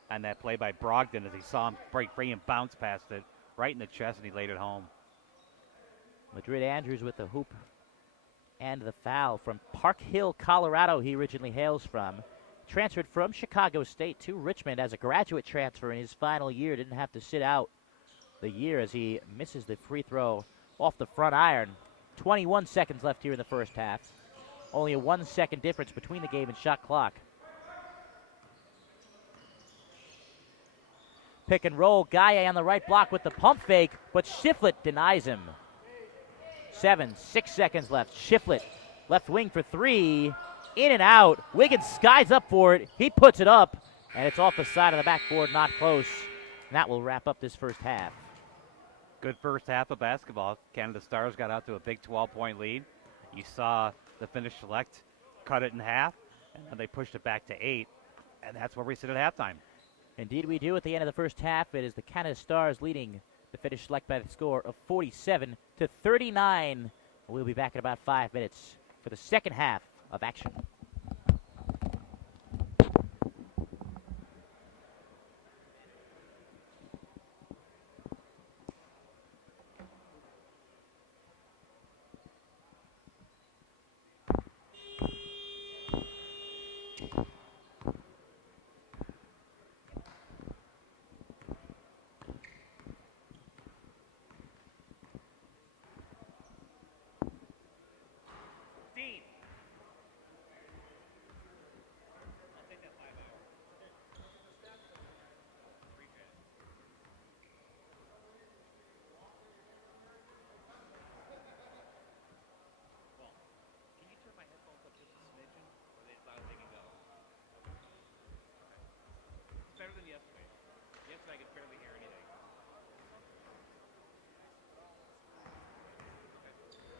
on that play by Brogdon as he saw him break free and bounce past it right in the chest, and he laid it home. Madrid Andrews with the hoop and the foul from Park Hill, Colorado. He originally hails from. Transferred from Chicago State to Richmond as a graduate transfer in his final year. Didn't have to sit out the year as he misses the free throw off the front iron. 21 seconds left here in the first half. Only a 1 second difference between the game and shot clock. Pick and roll. Gaia on the right block with the pump fake, but Shiflett denies him. 6 seconds left. Shiflett, left wing for three. In and out. Wiggins skies up for it. He puts it up, and it's off the side of the backboard, not close. And that will wrap up this first half. Good first half of basketball. Canada Stars got out to a big 12-point lead. You saw the Finnish Select cut it in half, and they pushed it back to 8, and that's where we sit at halftime. Indeed we do. At the end of the first half, it is the Canada Stars leading the Finnish Select by the score of 47-39. We'll be back in about 5 minutes for the second half of action.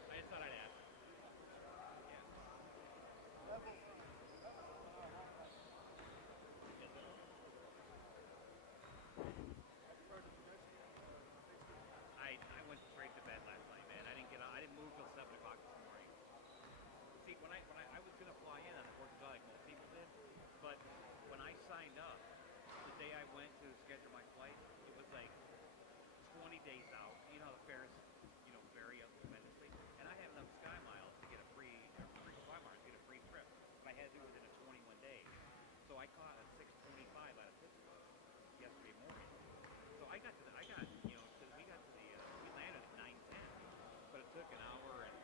I days out. You know, the fares, vary up tremendously. And I had enough Sky Miles to get a free Sky Miles to get a free trip. But I had to do it within a 21 days. So I caught a 6:25 out of Pittsburgh yesterday morning. So I got to we landed at 9:10, but it took an hour and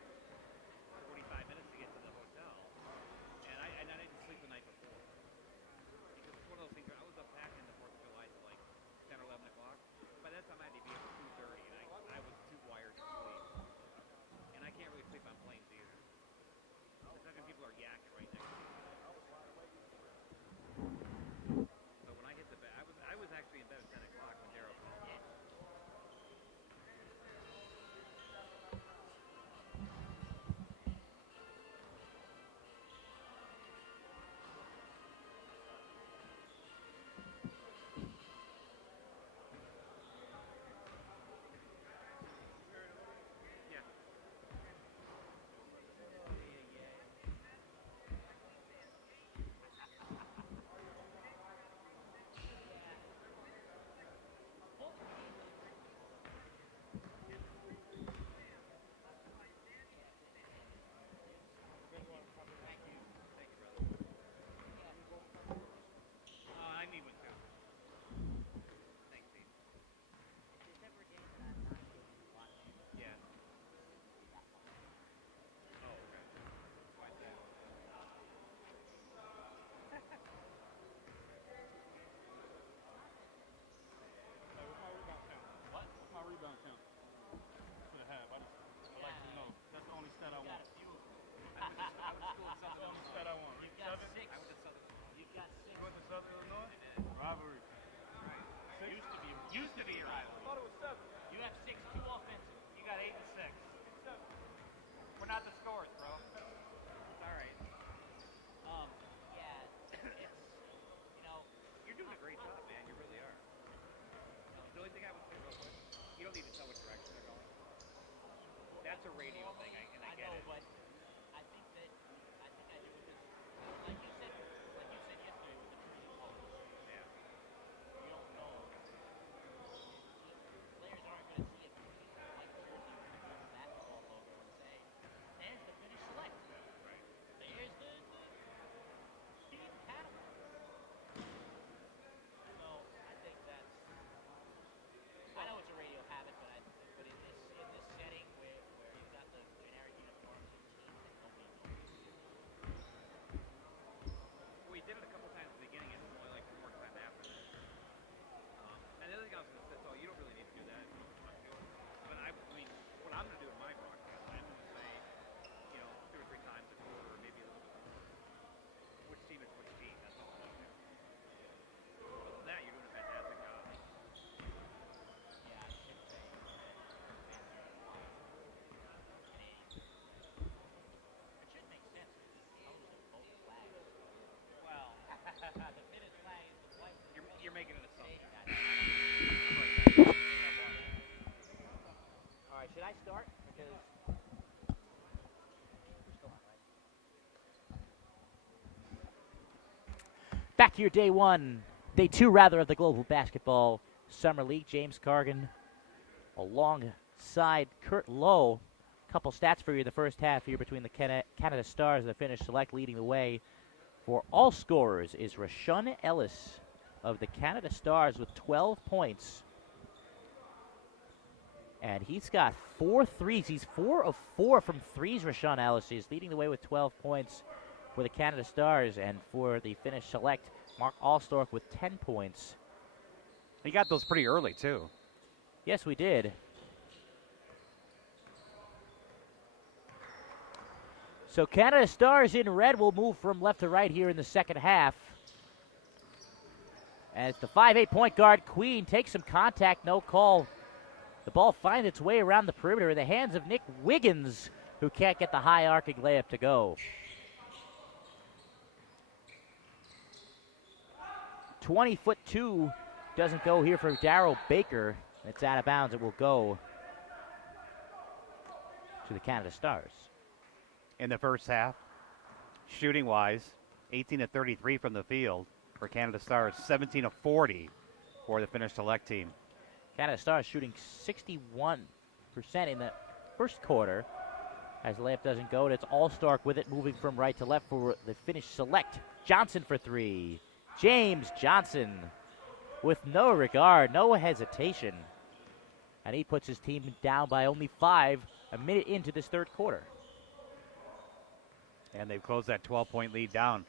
45 minutes to get to the hotel. And I didn't sleep the night before. Because it's one of those things where I was up packing the 4th of July till like 10 or 11 o'clock. By that time I had to be up at 2:30, and I was too wired to sleep. And I can't really sleep on planes either. The second people are yakking right next to me. So when I hit the bed, I was actually in bed at 10 o'clock when Darryl called me. I need one too. Thanks, Steve. Yeah. Oh, okay. Why is that? What? What's my rebound count? To the half. I'd like to know. That's the only stat I want. I went to school in That's the Southern only Illinois. stat I want. You've got Seven? 6. I went to Southern Illinois. You've got 6. You went to Southern Illinois? I did. Rivalry. Right. Six? Used to be your rival. I thought it was 7. You have 6, 2 offensive. You got 8 and 6. 7. We're not the scores, bro. It's all right. Yeah, You're doing a great job, man. You really are. The only thing I would say real quick, you don't even tell what direction they're going. That's a radio thing, and I get know, it. but I think I do because, like you said yesterday with the Trudy Colts, Yeah. you don't know. Players aren't going to see a Trudy like jersey with the global basketball logo and say, "There's the Finnish select. Right. There's the Steve Cattle." So I think that's. I know it's a radio habit, but in this setting where you've got the generic uniforms of teams that nobody knows. We did it a couple times at the beginning, and only like one more time after that. And the other thing I was going to say, so you don't really need to do that. But I mean, what I'm going to do in my broadcast, I'm going to say, 2 or 3 times a quarter, or maybe a little bit more, which team is which team. That's all I'm going to do. Other than that, you're doing a fantastic job. Yeah, I should say. It should make sense because the colors of both flags. Well, The Finnish flag is the white. you're making an assumption. All right, should I start? Because we're still on, right? Back here, day 2 rather, of the Global Basketball Summer League. James Cargan alongside Kurt Lowe. Couple stats for you in the first half here between the Canada Stars and the Finnish Select. Leading the way for all scorers is Rashawn Ellis of the Canada Stars with 12 points. And he's got 4 threes. He's 4 of 4 from threes, Rashawn Ellis is leading the way with 12 points for the Canada Stars. And for the Finnish Select, Mark Alstorff with 10 points. You got those pretty early, too. Yes, we did. So Canada Stars in red will move from left to right here in the second half. As the 5'8" point guard, Queen, takes some contact, no call. The ball finds its way around the perimeter in the hands of Nick Wiggins, who can't get the high arcing layup to go. 20'2" doesn't go here for Darryl Baker. It's out of bounds. It will go to the Canada Stars. In the first half, shooting-wise, 18 of 33 from the field for Canada Stars, 17 of 40 for the Finnish Select team. Canada Stars shooting 61% in the first quarter. As the layup doesn't go, and it's All-Stark with it, moving from right to left for the Finnish select. Johnson for three. James Johnson with no regard, no hesitation. And he puts his team down by only 5 a minute into this third quarter. And they've closed that 12-point lead down.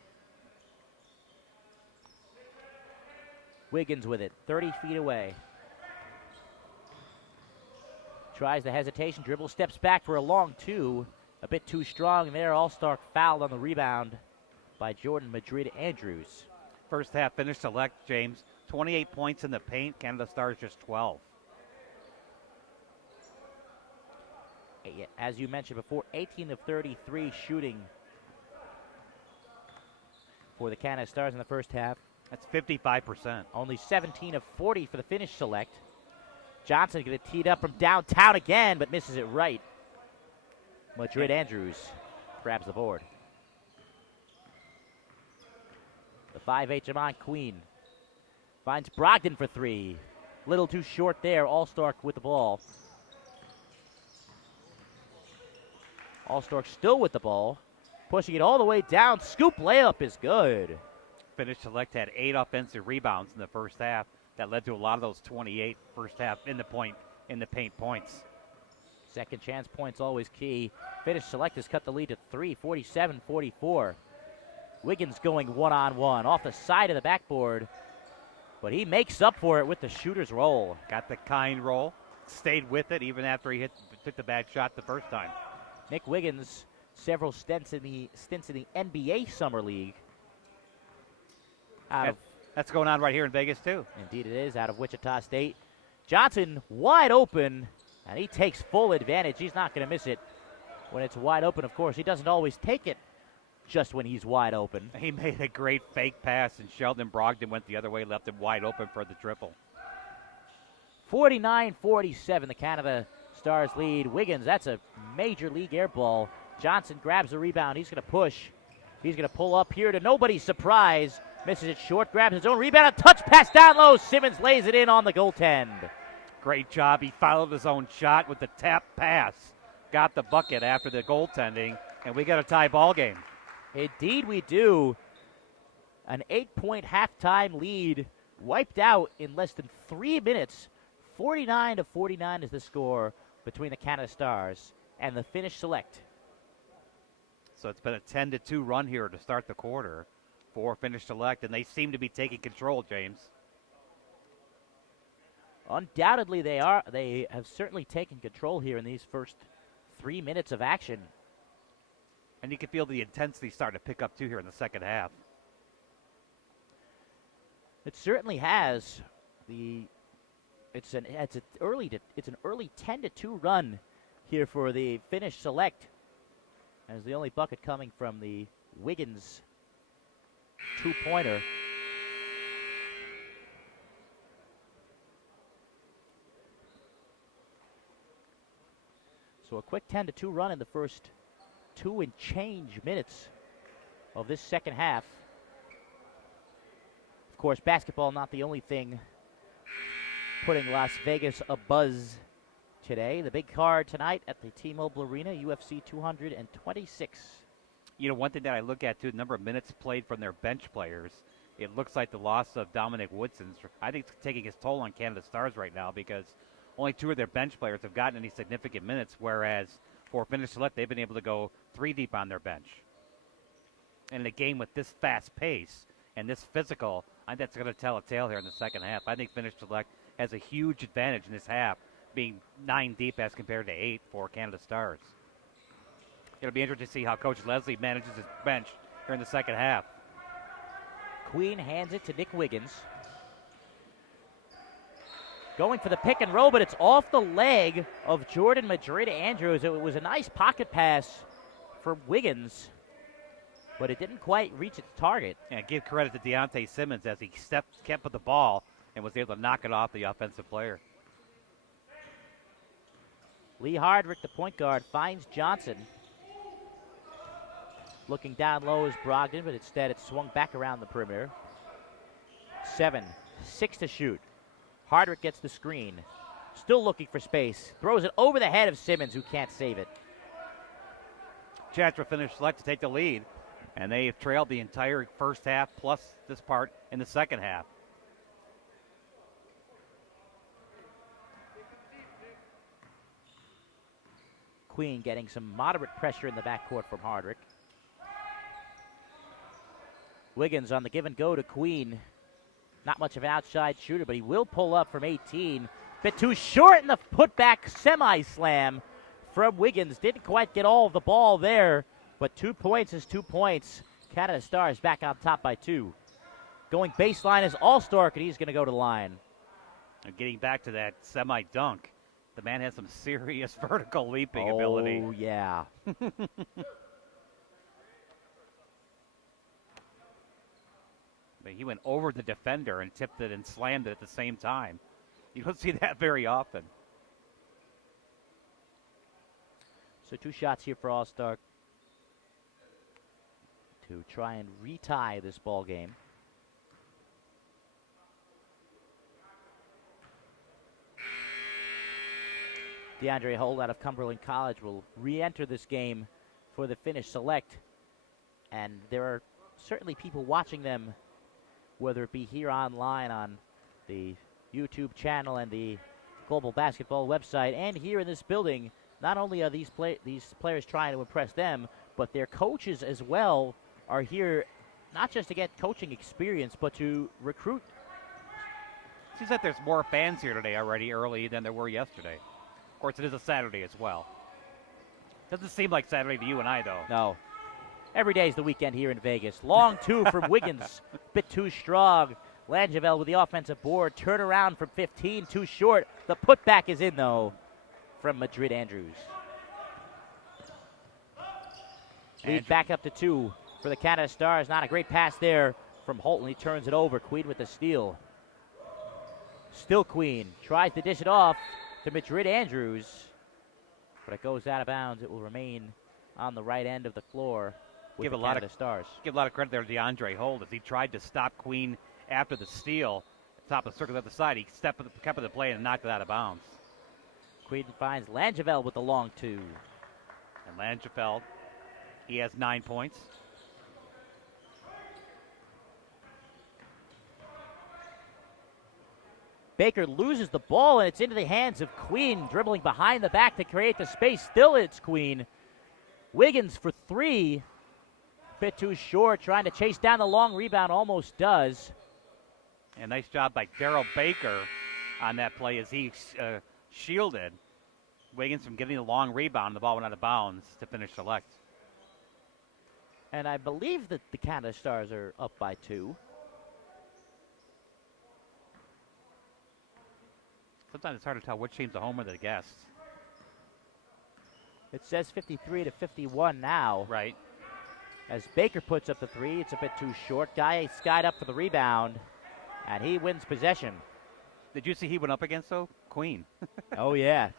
Wiggins with it, 30 feet away. Tries the hesitation, dribble, steps back for a long two. A bit too strong there. All-Star fouled on the rebound by Jordan Madrid Andrews. First half Finnish select, James. 28 points in the paint. Canada Stars just 12. As you mentioned before, 18 of 33 shooting for the Canada Stars in the first half. That's 55%. Only 17 of 40 for the Finnish select. Johnson going to tee it up from downtown again, but misses it right. Madrid Andrews grabs the board. The 5'8" Jamon Queen finds Brogdon for three. Little too short there. All-Stark with the ball. All-Stark still with the ball. Pushing it all the way down. Scoop layup is good. Finnish select had 8 offensive rebounds in the first half. That led to a lot of those 28 first half in the paint points. Second chance points always key. Finnish select has cut the lead to 3, 47-44. Wiggins going one-on-one off the side of the backboard, but he makes up for it with the shooter's roll. Got the kind roll, stayed with it even after he took the bad shot the first time. Nick Wiggins, several stints in the NBA Summer League. That's going on right here in Vegas too. Indeed it is, out of Wichita State. Johnson wide open, and he takes full advantage. He's not going to miss it when it's wide open, of course. He doesn't always take it just when he's wide open. He made a great fake pass, and Sheldon Brogdon went the other way, left him wide open for the triple. 49-47, the Canada Stars lead. Wiggins, that's a major league air ball. Johnson grabs the rebound. He's going to push. He's going to pull up here to nobody's surprise. Misses it short, grabs his own rebound. A touch pass down low. Simmons lays it in on the goaltend. Great job. He followed his own shot with the tap pass. Got the bucket after the goaltending, and we got a tie ball game. Indeed we do. An 8-point halftime lead wiped out in less than 3 minutes. 49-49 is the score between the Canada Stars and the Finnish select. So it's been a 10-2 run here to start the quarter for Finnish select, and they seem to be taking control, James. Undoubtedly they are. They have certainly taken control here in these first 3 minutes of action. And you can feel the intensity starting to pick up too here in the second half. It certainly has. It's an early 10-2 run here for the Finnish select, as the only bucket coming from the Wiggins two-pointer. So a quick 10-2 run in the first 2 and change minutes of this second half. Of course, basketball not the only thing putting Las Vegas abuzz today. The big card tonight at the T-Mobile Arena, UFC 226. You know, one thing that I look at, too, the number of minutes played from their bench players. It looks like the loss of Dominic Woodson, I think, it's taking its toll on Canada Stars right now, because only 2 of their bench players have gotten any significant minutes, whereas for Finnish select, they've been able to go 3 deep on their bench. And in a game with this fast pace and this physical, I think that's going to tell a tale here in the second half. I think Finnish select has a huge advantage in this half, being 9 deep as compared to 8 for Canada Stars. It'll be interesting to see how Coach Leslie manages his bench here in the second half. Queen hands it to Nick Wiggins. Going for the pick and roll, but it's off the leg of Jordan Madrid Andrews. It was a nice pocket pass for Wiggins, but it didn't quite reach its target. And give credit to Deontay Simmons as he kept with the ball and was able to knock it off the offensive player. Lee Hardrick, the point guard, finds Johnson. Looking down low is Brogdon, but instead it swung back around the perimeter. 7, 6 to shoot. Hardrick gets the screen. Still looking for space. Throws it over the head of Simmons, who can't save it. Chance for Finnish Select to take the lead. And they have trailed the entire first half plus this part in the second half. Queen getting some moderate pressure in the backcourt from Hardrick. Wiggins on the give and go to Queen. Not much of an outside shooter, but he will pull up from 18. Bit too short in the putback semi-slam from Wiggins. Didn't quite get all of the ball there, but 2 points is 2 points. Canada Stars back on top by 2. Going baseline is All-Stark, and he's going to go to the line. And getting back to that semi-dunk, the man has some serious vertical leaping ability. Oh, yeah. But he went over the defender and tipped it and slammed it at the same time. You don't see that very often. So 2 shots here for All-Star to try and retie this ball game. DeAndre Holt out of Cumberland College will re-enter this game for the Finnish Select. And there are certainly people watching them, whether it be here online on the YouTube channel and the Global Basketball website, and here in this building. Not only are these players trying to impress them, but their coaches as well are here not just to get coaching experience, but to recruit. Seems like there's more fans here today already early than there were yesterday. Of course, it is a Saturday as well. Doesn't seem like Saturday to you and I, though. No. Every day is the weekend here in Vegas. Long 2 from Wiggins. Bit too strong. Langeveld with the offensive board. Turn around from 15. Too short. The putback is in, though, from Madrid Andrews. Lead back up to 2 for the Canada Stars. Not a great pass there from Holton. He turns it over. Queen with the steal. Still Queen. Tries to dish it off to Madrid Andrews. But it goes out of bounds. It will remain on the right end of the floor with the Canada Stars. Give a lot of credit there to DeAndre Holt as he tried to stop Queen after the steal. Top of the circle at the side. He kept with the play and knocked it out of bounds. Queen finds Langeveld with the long 2. And Langeveld, he has 9 points. Baker loses the ball, and it's into the hands of Queen, dribbling behind the back to create the space. Still it's Queen. Wiggins for 3. Bit too short, trying to chase down the long rebound, almost does. And nice job by Darrell Baker on that play as he shielded Wiggins from getting the long rebound. The ball went out of bounds to Finnish Select. And I believe that the Canada Stars are up by 2. Sometimes it's hard to tell which team's the home or the guest. It says 53 to 51 now. Right. As Baker puts up the 3, it's a bit too short. Guy skied up for the rebound, and he wins possession. Did you see he went up against, though? Queen. Oh, yeah.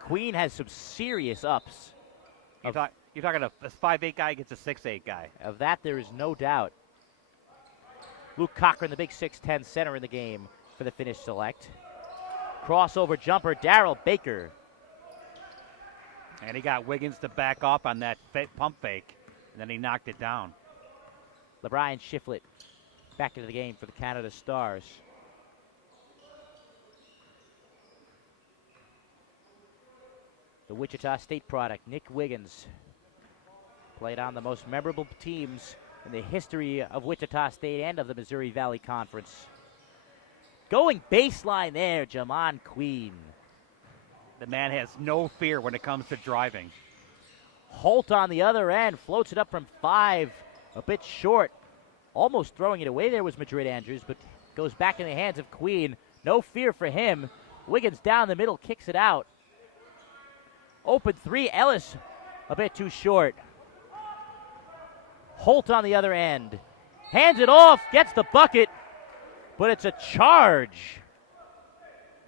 Queen has some serious ups. You're talking a 5'8" guy against a 6'8" guy. Of that, there is no doubt. Luke Cochran, the big 6'10 center in the game for the Finnish Select. Crossover jumper, Darrell Baker. And he got Wiggins to back off on that pump fake, and then he knocked it down. LeBrian Shiflett back into the game for the Canada Stars. The Wichita State product, Nick Wiggins, played on the most memorable teams in the history of Wichita State and of the Missouri Valley Conference. Going baseline there, Jamon Queen. The man has no fear when it comes to driving. Holt on the other end, floats it up from 5, a bit short. Almost throwing it away there was Madrid Andrews, but goes back in the hands of Queen. No fear for him. Wiggins down the middle, kicks it out. Open 3, Ellis a bit too short. Holt on the other end. Hands it off, gets the bucket, but it's a charge.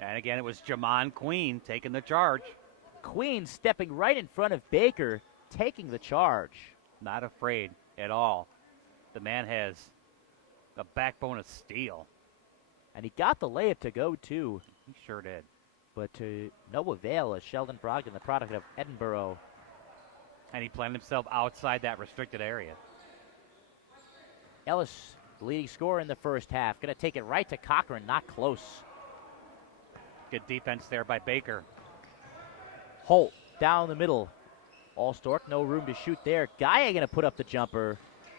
And again, it was Jamon Queen taking the charge. Queen stepping right in front of Baker, taking the charge. Not afraid at all. The man has a backbone of steel. And he got the layup to go, too. He sure did. But to no avail as Sheldon Brogdon, the product of Edinburgh. And he planted himself outside that restricted area. Ellis, the leading scorer in the first half. Going to take it right to Cochran, not close. Good defense there by Baker. Holt down the middle. Allstork, no room to shoot there. Gaia going to put up the jumper.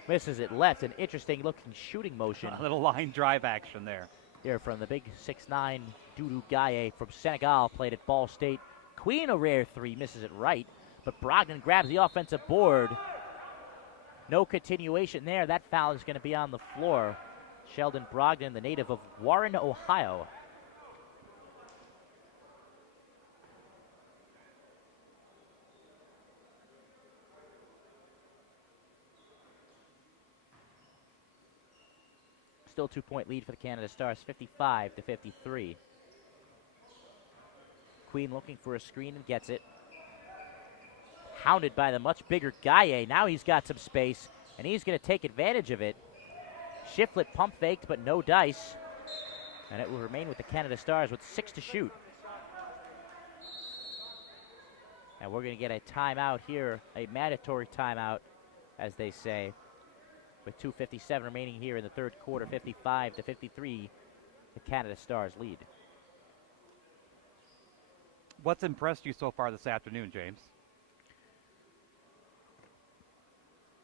Misses it left. An interesting looking shooting motion. A little line drive action there. Here from the big 6'9" Doudou Gaye from Senegal, played at Ball State. Queen, a rare three, misses it right. But Brogdon grabs the offensive board. No continuation there. That foul is going to be on the floor. Sheldon Brogdon, the native of Warren, Ohio. Still 2-point lead for the Canada Stars, 55-53. Queen looking for a screen and gets it. Hounded by the much bigger Gaye. Now he's got some space, and he's going to take advantage of it. Shiflett pump faked, but no dice. And it will remain with the Canada Stars with 6 to shoot. And we're going to get a timeout here, a mandatory timeout, as they say. With 2:57 remaining here in the third quarter, 55-53, the Canada Stars lead. What's impressed you so far this afternoon, James?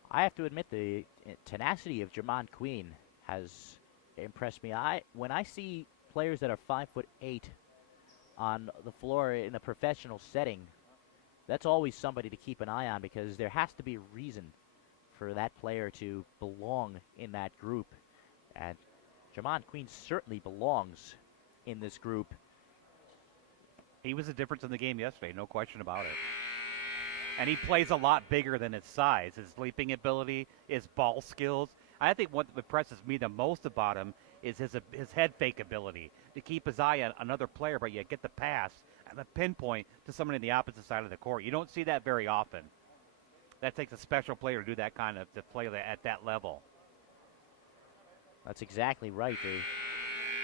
I have to admit the tenacity of Jermon Queen has impressed me. When I see players that are 5'8" on the floor in a professional setting, that's always somebody to keep an eye on because there has to be a reason for that player to belong in that group. And Jermon Queen certainly belongs in this group. He was a difference in the game yesterday, no question about it. And he plays a lot bigger than his size. His leaping ability, his ball skills. I think what impresses me the most about him is his head fake ability to keep his eye on another player, but yet get the pass and the pinpoint to someone in the opposite side of the court. You don't see that very often. That takes a special player to do that kind of, to play at that level. That's exactly right. The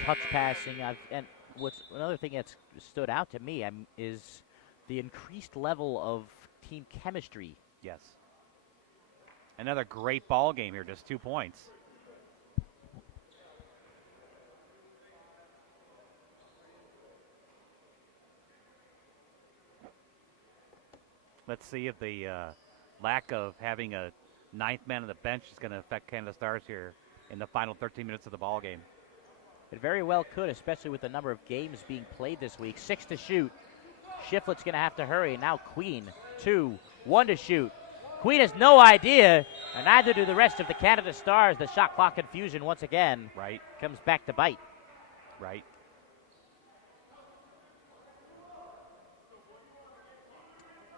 touch passing, and what's another thing that's stood out to me is the increased level of team chemistry. Yes. Another great ball game here, just 2 points. Let's see if the lack of having a ninth man on the bench is going to affect Canada Stars here in the final 13 minutes of the ball game. It very well could, especially with the number of games being played this week. 6 to shoot. Shiflett's going to have to hurry. Now Queen, 2, 1 to shoot. Queen has no idea, and neither do the rest of the Canada Stars. The shot clock confusion once again comes back to bite. Right.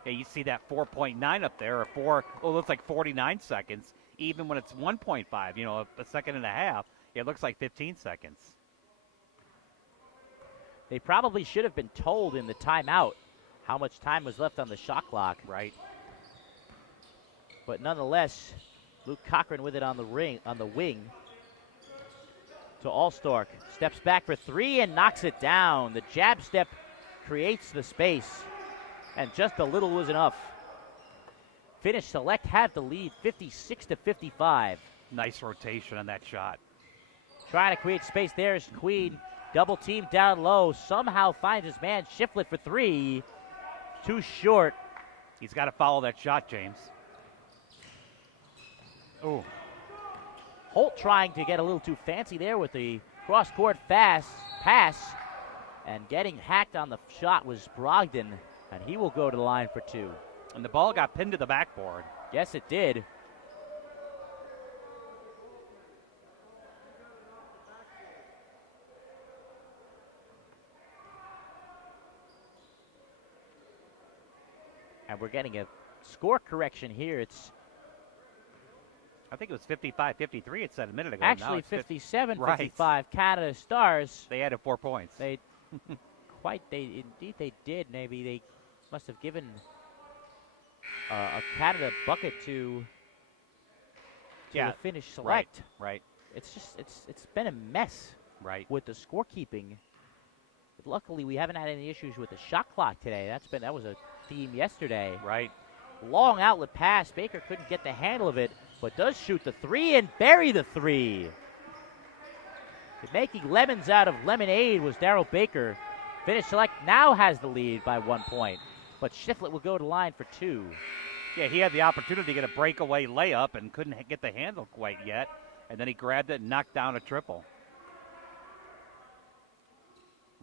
Yeah, you see that 4.9 up there, or it looks like 49 seconds, even when it's 1.5, a second and a half. It looks like 15 seconds. They probably should have been told in the timeout how much time was left on the shot clock. Right. But nonetheless, Luke Cochran with it on the wing. To Allstork. Steps back for 3 and knocks it down. The jab step creates the space. And just a little was enough. Finnish Select had the lead, 56-55. Nice rotation on that shot. Trying to create space there is Queen. Double team down low. Somehow finds his man Shiflett for 3. Too short. He's got to follow that shot, James. Oh. Holt trying to get a little too fancy there with the cross-court pass. And getting hacked on the shot was Brogdon. And he will go to the line for 2. And the ball got pinned to the backboard. Yes, it did. And we're getting a score correction here. I think it was 55-53 it said a minute ago. Actually 57-55 Canada Stars. They added 4 points. They did. Maybe they must have given a Canada bucket to the Finnish Select. Right. It's been a mess. Right. with the scorekeeping. But luckily, we haven't had any issues with the shot clock today. That was a theme yesterday. Right. Long outlet pass. Baker couldn't get the handle of it, but does shoot the three and bury the three. Making lemons out of lemonade was Darryl Baker. Finnish Select now has the lead by 1 point, but Shiflett will go to line for two. Yeah, he had the opportunity to get a breakaway layup and couldn't get the handle quite yet, and then he grabbed it and knocked down a triple.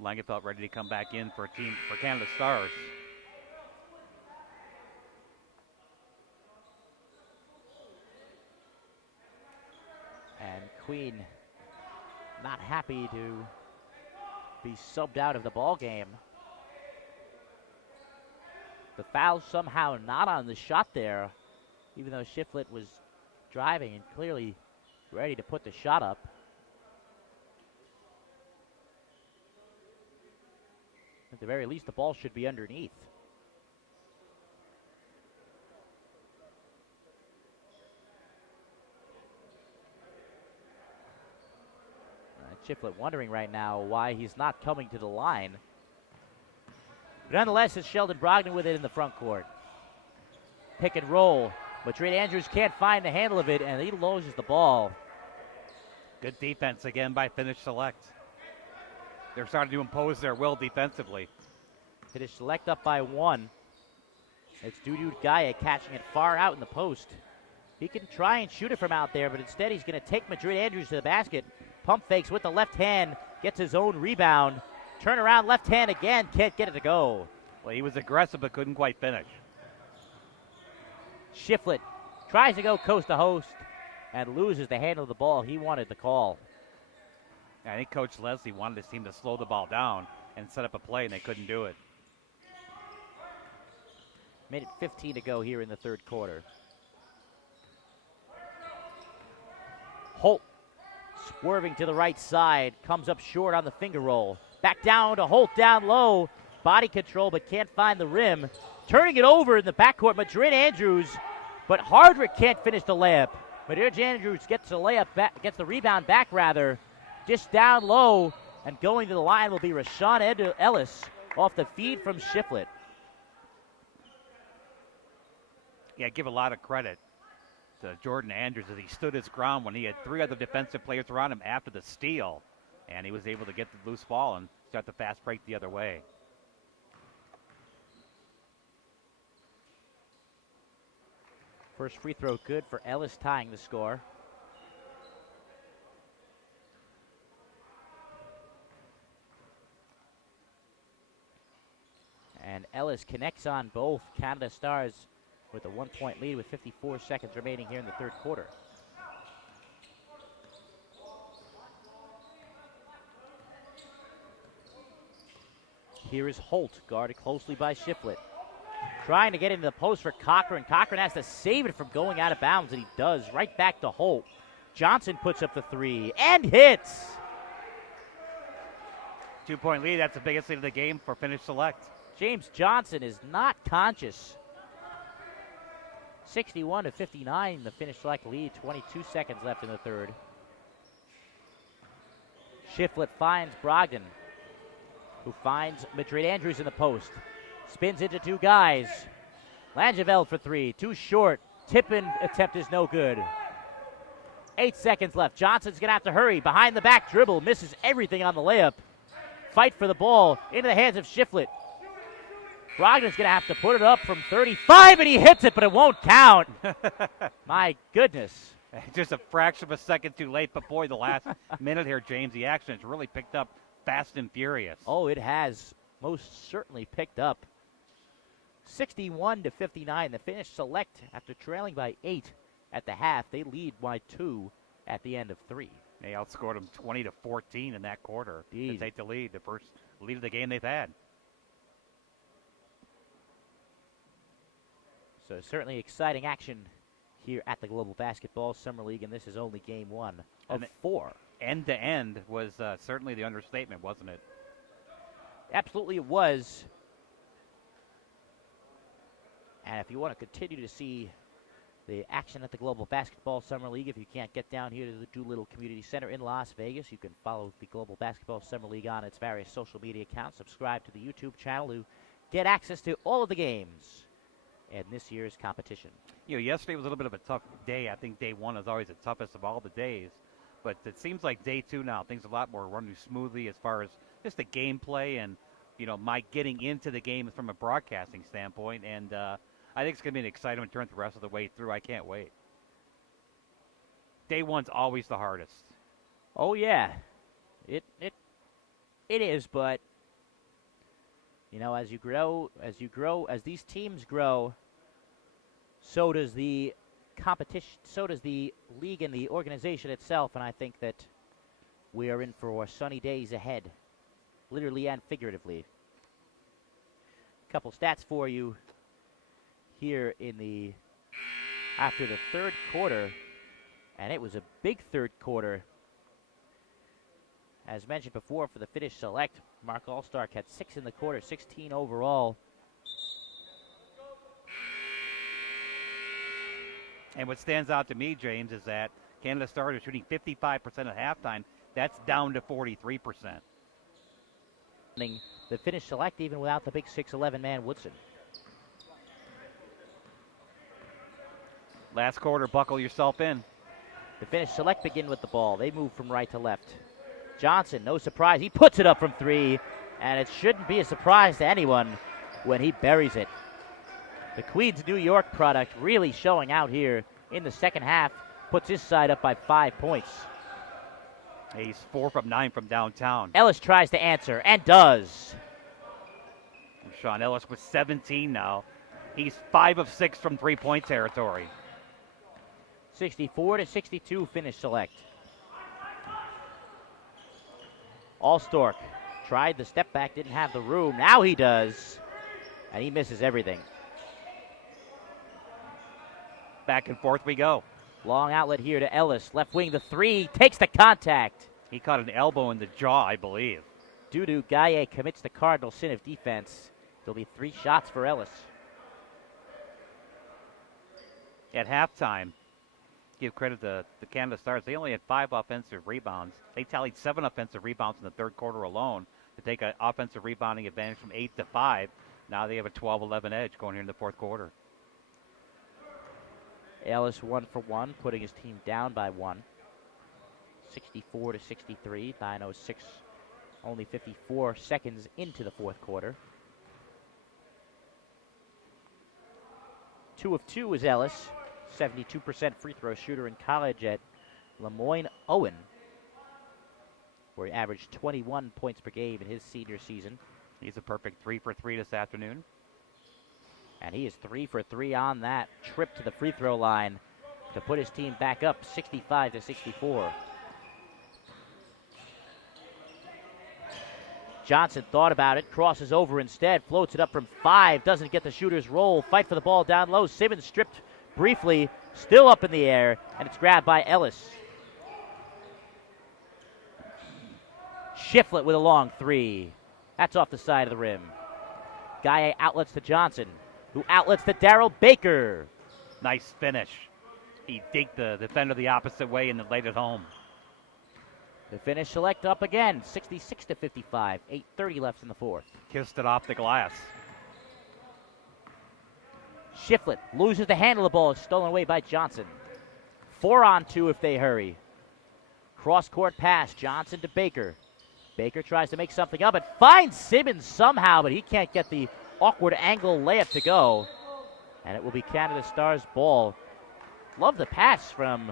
Langenfeld ready to come back in for Canada Stars. And Queen not happy to be subbed out of the ball game. The foul somehow not on the shot there, even though Shiflett was driving and clearly ready to put the shot up. At the very least, the ball should be underneath. Shiflett wondering right now why he's not coming to the line. But nonetheless, it's Sheldon Brogdon with it in the front court. Pick and roll. Madrid Andrews can't find the handle of it, and he loses the ball. Good defense again by Finnish Select. They're starting to impose their will defensively. Finnish Select up by one. It's Dudu Gaia catching it far out in the post. He can try and shoot it from out there, but instead he's going to take Madrid Andrews to the basket. Pump fakes with the left hand, gets his own rebound. Turn around, left hand again, can't get it to go. Well, he was aggressive but couldn't quite finish. Shiflett tries to go coast to host and loses the handle of the ball. He wanted the call. I think Coach Leslie wanted his team to slow the ball down and set up a play, and they couldn't do it. Minute 15 to go here in the third quarter. Holt swerving to the right side, comes up short on the finger roll. Back down to Holt, down low. Body control, but can't find the rim. Turning it over in the backcourt, Madrid Andrews, but Hardrick can't finish the layup. Madrid Andrews gets the layup back, gets the rebound back rather. Just down low, and going to the line will be Rashawn Ellis off the feed from Shiflett. Yeah, give a lot of credit to Jordan Andrews as he stood his ground when he had three other defensive players around him after the steal, and he was able to get the loose ball and start the fast break the other way. First free throw good for Ellis, tying the score. And Ellis connects on both Canada Stars with a 1 point lead with 54 seconds remaining here in the third quarter. Here is Holt, guarded closely by Shiflett. Trying to get into the post for Cochran. Cochran has to save it from going out of bounds, and he does. Right back to Holt. Johnson puts up the three and hits. 2 point lead. That's the biggest lead of the game for Finnish Select. James Johnson is not conscious. 61-59, the Finnish Select lead. 22 seconds left in the third. Shiflett finds Brogdon, who finds Madrid Andrews in the post. Spins into two guys. Langeveld for three. Too short. Tip-in attempt is no good. 8 seconds left. Johnson's going to have to hurry. Behind the back dribble. Misses everything on the layup. Fight for the ball. Into the hands of Shiflett. Brogdon's going to have to put it up from 35, and he hits it, but it won't count. My goodness. Just a fraction of a second too late, but boy, the last minute here, James, the action has really picked up fast and furious. Oh, it has most certainly picked up. 61-59, the Finnish Select, after trailing by 8 at the half, they lead by 2 at the end of 3. They outscored them 20-14 in that quarter Indeed. to take the lead, the first lead of the game they've had. So certainly exciting action here at the Global Basketball Summer League, and this is only game 1 of 4. End to end was certainly the understatement, wasn't it? Absolutely it was. And if you want to continue to see the action at the Global Basketball Summer League. If you can't get down here to the Doolittle Community Center in Las Vegas, you can follow the Global Basketball Summer League on its various social media accounts. Subscribe to the YouTube channel to get access to all of the games in this year's competition. Yesterday was a little bit of a tough day. I think day one is always the toughest of all the days. But it seems like day two now, things are a lot more running smoothly as far as just the gameplay and, my getting into the game from a broadcasting standpoint. And I think it's going to be an exciting turn the rest of the way through. I can't wait. Day one's always the hardest. Oh, yeah. It is, but, as you grow, as these teams grow, so does the competition, so does the league and the organization itself, and I think that we are in for sunny days ahead, literally and figuratively. A couple stats for you here after the third quarter, and it was a big third quarter. As mentioned before, for the Finnish Select, Mark Allstark had 6 in the quarter, 16 overall. And what stands out to me, James, is that Canada started shooting 55% at halftime. That's down to 43%. The Finnish Select even without the big 6'11" man Woodson. Last quarter, buckle yourself in. The Finnish Select begin with the ball. They move from right to left. Johnson, no surprise. He puts it up from 3, and it shouldn't be a surprise to anyone when he buries it. The Queens New York product really showing out here in the second half. Puts his side up by 5 points. He's 4 from 9 from downtown. Ellis tries to answer and does. And Sean Ellis with 17 now. He's 5 of 6 from three-point territory. 64-62 Finnish Select. Allstark tried the step back, didn't have the room. Now he does, and he misses everything. Back and forth we go. Long outlet here to Ellis. Left wing, the 3, takes the contact. He caught an elbow in the jaw, I believe. Dudu Gaye commits the cardinal sin of defense. There'll be 3 shots for Ellis. At halftime, give credit to the Canada Stars. They only had 5 offensive rebounds. They tallied 7 offensive rebounds in the third quarter alone to take an offensive rebounding advantage from 8 to 5. Now they have a 12-11 edge going here in the fourth quarter. Ellis 1 for 1, putting his team down by 1. 64-63. 9:06, only 54 seconds into the fourth quarter. 2 of 2 is Ellis. 72% free throw shooter in college at Lemoyne Owen, where he averaged 21 points per game in his senior season. He's a perfect 3 for 3 this afternoon. And he is 3 for 3 on that trip to the free throw line to put his team back up 65-64. Johnson thought about it, crosses over instead, floats it up from 5, doesn't get the shooter's roll. Fight for the ball down low. Simmons stripped briefly, still up in the air, and it's grabbed by Ellis. Shiflett with a long 3. That's off the side of the rim. Gaye outlets to Johnson, who outlets to Darrell Baker. Nice finish. He dinked the defender the opposite way and then laid it home. The Finnish Select up again, 66-55. 8:30 left in the fourth. Kissed it off the glass. Shiflett loses the handle of the ball. It's stolen away by Johnson. 4-on-2 if they hurry. Cross-court pass. Johnson to Baker. Baker tries to make something of it. Finds Simmons somehow, but he can't get the awkward angle layup to go. And it will be Canada Stars ball. Love the pass from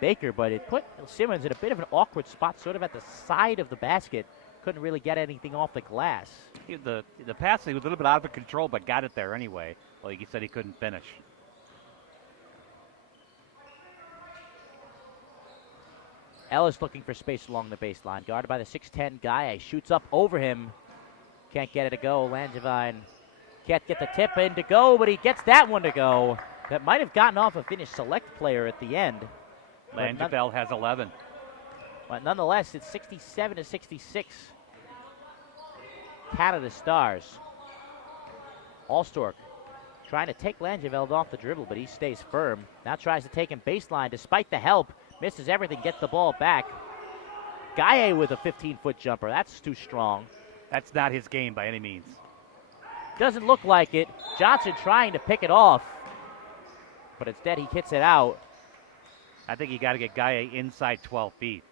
Baker, but it put Simmons in a bit of an awkward spot, sort of at the side of the basket. Couldn't really get anything off the glass. The pass, he was a little bit out of control, but got it there anyway. Like he said, he couldn't finish. Ellis looking for space along the baseline. Guarded by the 6'10 Gaye. Shoots up over him. Can't get it to go. Langevin can't get the tip in to go, but he gets that one to go. That might have gotten off a Finnish Select player at the end. Langevin has 11. But nonetheless, it's 67-66. Canada Stars. Allstark trying to take Langeveld off the dribble, but he stays firm. Now tries to take him baseline despite the help. Misses everything, gets the ball back. Gaye with a 15-foot jumper. That's too strong. That's not his game by any means. Doesn't look like it. Johnson trying to pick it off, but instead he hits it out. I think you got to get Gaye inside 12 feet.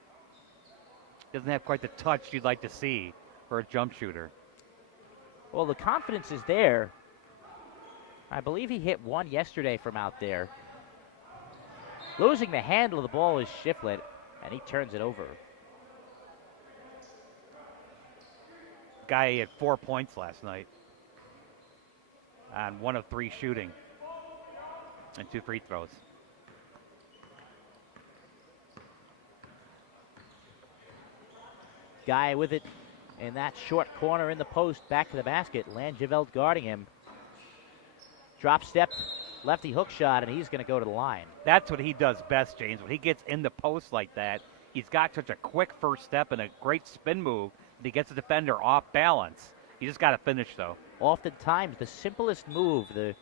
Doesn't have quite the touch you'd like to see for a jump shooter. Well, the confidence is there. I believe he hit one yesterday from out there. Losing the handle of the ball is Shiflett, and he turns it over. Gaye had 4 points last night on 1 of 3 shooting and 2 free throws. Gaye with it in that short corner in the post, back to the basket. Langeveld guarding him. Drop step, lefty hook shot, and he's going to go to the line. That's what he does best, James. When he gets in the post like that, he's got such a quick first step and a great spin move that he gets the defender off balance. You just got to finish, though. Oftentimes, the simplest move, the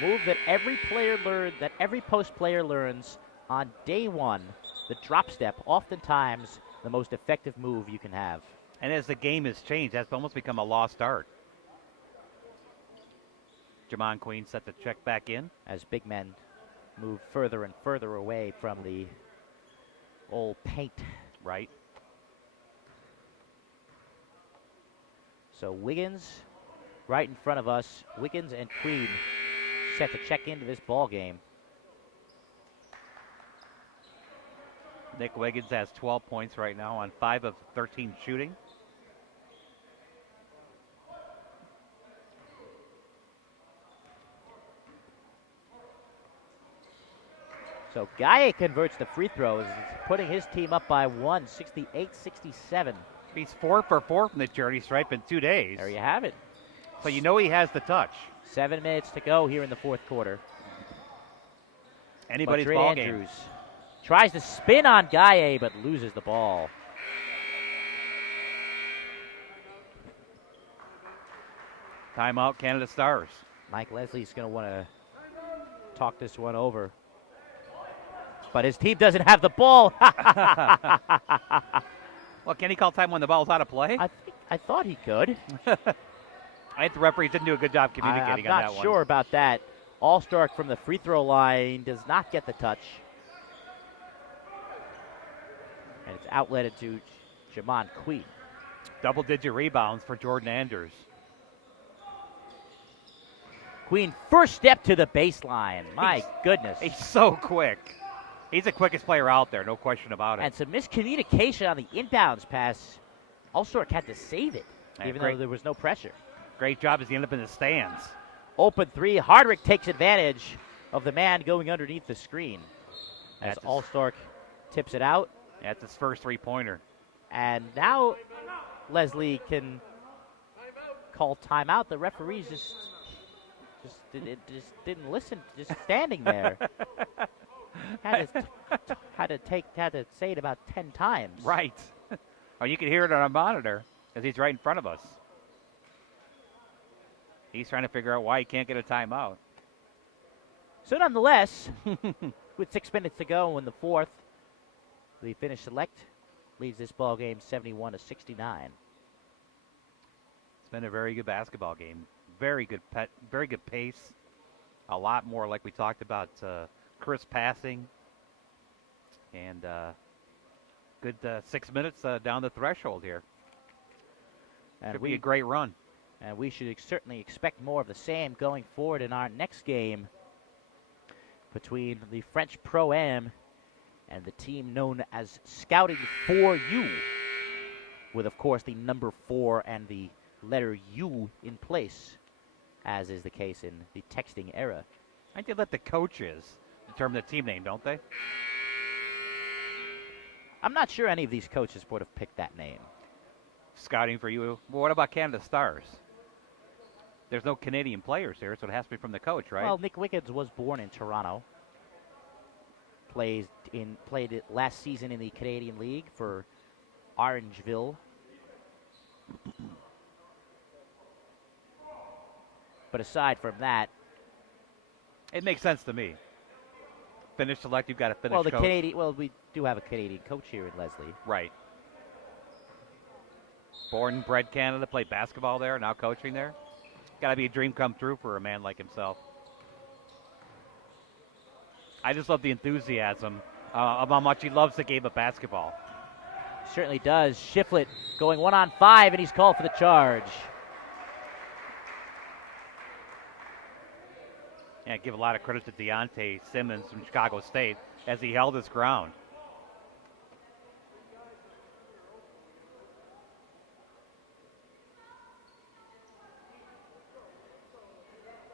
move that every player learned, that every post player learns on day one, the drop step, oftentimes the most effective move you can have. And as the game has changed, that's almost become a lost art. Jamon Queen set the check back in. As big men move further and further away from the old paint. Right. So Wiggins right in front of us. Wiggins and Queen set to check into this ball game. Nick Wiggins has 12 points right now on 5 of 13 shooting. So Gaye converts the free throws, putting his team up by 1, 68-67. He's 4 for 4 from the charity stripe in 2 days. There you have it. So you know he has the touch. 7 minutes to go here in the fourth quarter. Anybody's Madrid ball game. Andrews tries to spin on Gaye, but loses the ball. Timeout, Canada Stars. Mike Leslie's going to want to talk this one over. But his team doesn't have the ball. Well, can he call time when the ball's out of play? I thought he could. I think the referees didn't do a good job communicating on that one. I'm not sure about that. All-Stark from the free throw line does not get the touch. And it's outletted to Jamon Queen. Double-digit rebounds for Jordan Anders. Queen, first step to the baseline. My goodness. He's so quick. He's the quickest player out there, no question about it. And some miscommunication on the inbounds pass. All-Stark had to save it, even though there was no pressure. Great job as he ended up in the stands. Open three. Hardwick takes advantage of the man going underneath the screen. As All-Stark tips it out. That's his first three-pointer. And now Leslie can call timeout. The referees just didn't listen, just standing there. had to say it about 10 times. Right. Oh, you can hear it on a monitor because he's right in front of us. He's trying to figure out why he can't get a timeout. So nonetheless, with 6 minutes to go in the fourth, the Finnish Select leads this ball game 71-69. It's been a very good basketball game. Very good pace. A lot more, like we talked about, crisp passing. And good 6 minutes down the threshold here. And Could be a great run. And we should certainly expect more of the same going forward in our next game between the French Pro-Am and the team known as Scouting for You, with, of course, the number 4 and the letter U in place, as is the case in the texting era. I think they let the coaches determine the team name, don't they? I'm not sure any of these coaches would have picked that name. Scouting for You. Well, what about Canada Stars? There's no Canadian players here, so it has to be from the coach, right? Well, Nick Wiggins was born in Toronto. Played it last season in the Canadian League for Orangeville. But aside from that, It makes sense to me. Finnish select, you've got a Finnish Well, the coach. Canadian. Well, we do have a Canadian coach here in Leslie. Right. Born and bred Canada, played basketball there, now coaching there. Got to be a dream come true for a man like himself. I just love the enthusiasm of how much he loves the game of basketball. Certainly does. Shiflett going 1-on-5, and he's called for the charge. And I give a lot of credit to Deontay Simmons from Chicago State as he held his ground.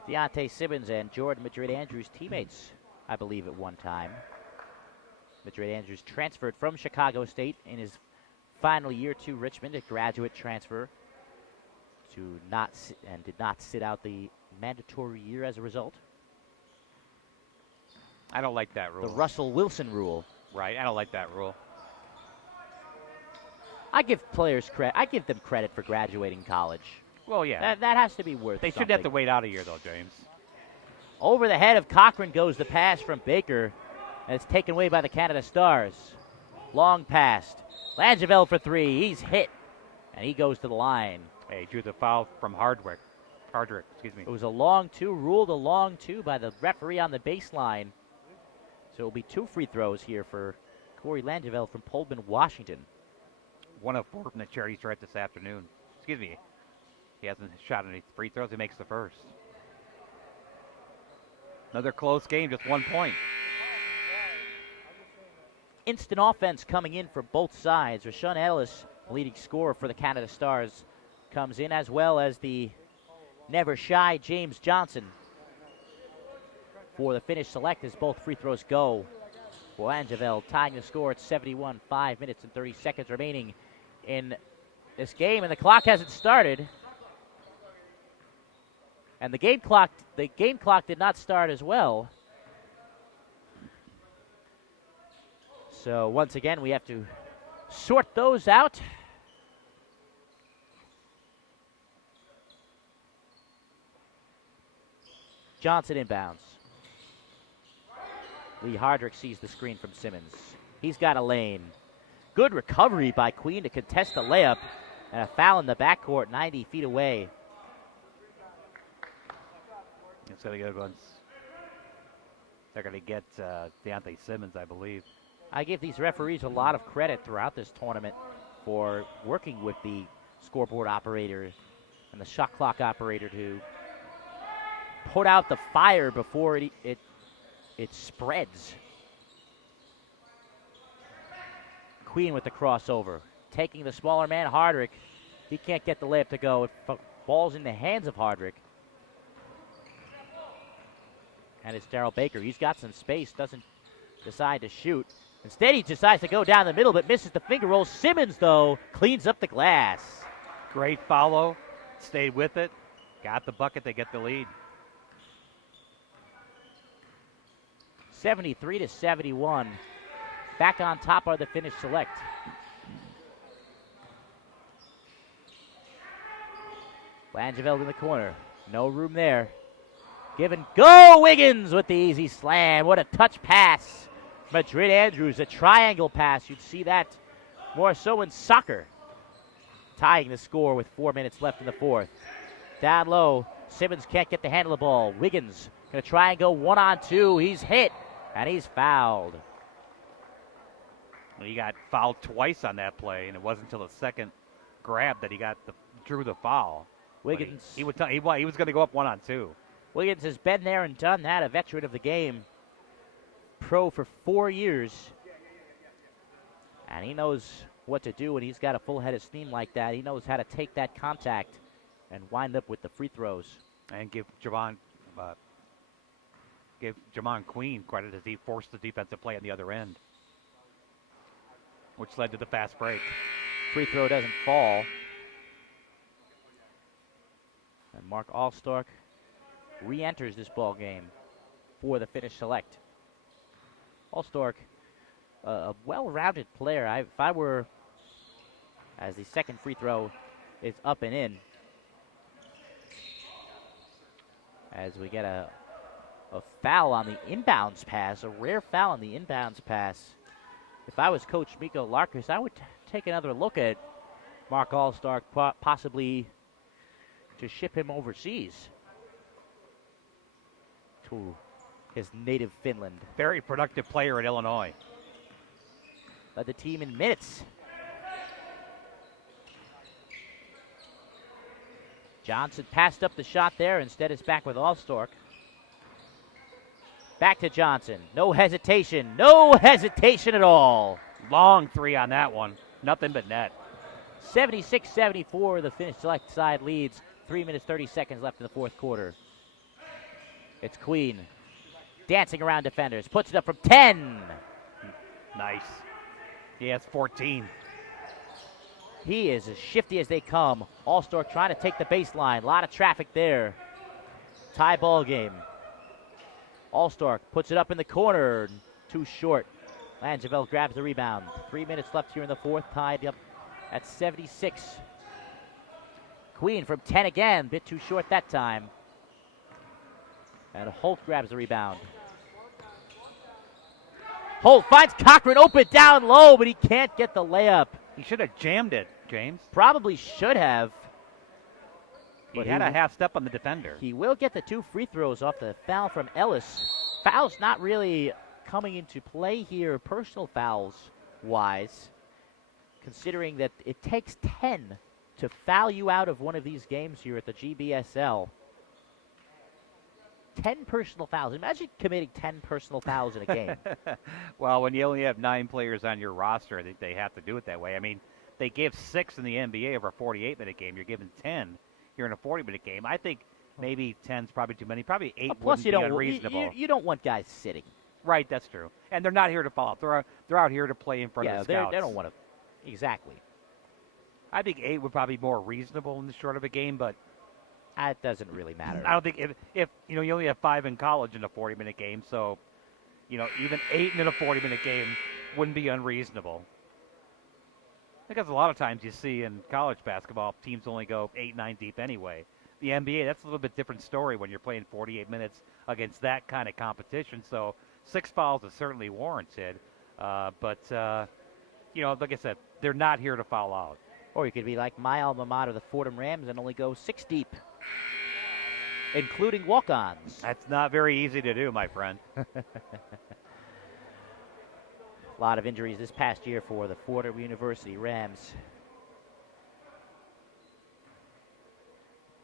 Deontay Simmons and Jordan Madrid-Andrews teammates, I believe, at one time. Madrid-Andrews transferred from Chicago State in his final year to Richmond, a graduate transfer, did not sit out the mandatory year as a result. I don't like that rule. The Russell Wilson rule. Right, I don't like that rule. I give players credit. I give them credit for graduating college. Well, yeah. That has to be worth They something. shouldn't have to wait out a year, though, James. Over the head of Cochran goes the pass from Baker, and it's taken away by the Canada Stars. Long pass. Langeveld for three. He's hit, and he goes to the line. Hey, drew the foul from Hardwick, excuse me. It was a long two, ruled a long two by the referee on the baseline. So it'll be 2 free throws here for Corey Langeveld from Pullman, Washington. 1 of 4 from the charity stripe this afternoon. Excuse me. He hasn't shot any free throws. He makes the first. Another close game, just 1 point. Instant offense coming in for both sides. Rashawn Ellis, leading scorer for the Canada Stars, comes in, as well as the never shy James Johnson for the Finnish select as both free throws go. For Langeveld tying the score at 71, 5 minutes and 30 seconds remaining in this game, and the clock hasn't started. And the game clock did not start as well. So once again, we have to sort those out. Johnson inbounds. Lee Hardrick sees the screen from Simmons. He's got a lane. Good recovery by Queen to contest the layup, and a foul in the backcourt 90 feet away. It's going to go. They're going to get Deontay Simmons, I believe. I give these referees a lot of credit throughout this tournament for working with the scoreboard operator and the shot clock operator to put out the fire before it spreads. Queen with the crossover. Taking the smaller man, Hardrick. He can't get the layup to go. It falls in the hands of Hardrick. And it's Darrell Baker. He's got some space, doesn't decide to shoot. Instead, he decides to go down the middle, but misses the finger roll. Simmons, though, cleans up the glass. Great follow. Stayed with it. Got the bucket. They get the lead. 73-71. Back on top are the Finnish select. Langeveld in the corner. No room there. Give and go. Wiggins with the easy slam. What a touch pass. Madrid-Andrews, a triangle pass. You'd see that more so in soccer. Tying the score with 4 minutes left in the fourth. Down low. Simmons can't get the handle of the ball. Wiggins going to try and go 1-on-2. He's hit, and he's fouled. He got fouled twice on that play, and it wasn't until the second grab that he drew the foul. Wiggins. He was going to go up 1-on-2. Wiggins has been there and done that, a veteran of the game. Pro for 4 years. And he knows what to do when he's got a full head of steam like that. He knows how to take that contact and wind up with the free throws. And give Jamon Queen credit as he forced the defensive play on the other end, which led to the fast break. Free throw doesn't fall. And Mark Allstark re-enters this ball game for the Finnish select. Allstark, a well-rounded player. If I were, as the second free throw is up and in, as we get a A foul on the inbounds pass, a rare foul on the inbounds pass. If I was Coach Miko Larkus, I would take another look at Mark Allstark, possibly to ship him overseas to his native Finland. Very productive player at Illinois. Led the team in minutes. Johnson passed up the shot there. Instead, it's back with Allstark. Back to Johnson. No hesitation. No hesitation at all. Long three on that one. Nothing but net. 76-74, the Finnish select side leads. 3 minutes, 30 seconds left in the fourth quarter. It's Queen dancing around defenders. Puts it up from 10. Nice. He has 14. He is as shifty as they come. Allstark trying to take the baseline. A lot of traffic there. Tie ball game. Allstark puts it up in the corner. Too short. Langeveld grabs the rebound. 3 minutes left here in the fourth. Tied up at 76. Queen from 10 again. Bit too short that time. And Holt grabs the rebound. Holt finds Cochran open down low, but he can't get the layup. He should have jammed it, James. Probably should have. He had a half step on the defender. He will get the 2 free throws off the foul from Ellis. Fouls not really coming into play here, personal fouls wise, considering that it takes 10 to foul you out of one of these games here at the GBSL. 10 personal fouls. Imagine committing 10 personal fouls in a game. Well, when you only have 9 players on your roster, they have to do it that way. I mean, they give 6 in the NBA over a 48-minute game. You're giving 10 here in a 40-minute game. I think maybe 10's probably too many. Probably 8 Plus, wouldn't be unreasonable. You don't want guys sitting. Right, that's true. And they're not here to foul. They're out here to play in front of the scouts. They don't want to. Exactly. I think 8 would probably be more reasonable in the short of a game, but it doesn't really matter. I don't think if you only have 5 in college in a 40-minute game, so even 8 in a 40-minute game wouldn't be unreasonable. Because a lot of times you see in college basketball, teams only go 8, 9 deep anyway. The NBA, that's a little bit different story when you're playing 48 minutes against that kind of competition. So 6 fouls is certainly warranted. But like I said, they're not here to foul out. Or you could be like my alma mater, the Fordham Rams, and only go 6 deep, including walk-ons. That's not very easy to do, my friend. A lot of injuries this past year for the Fordham University Rams.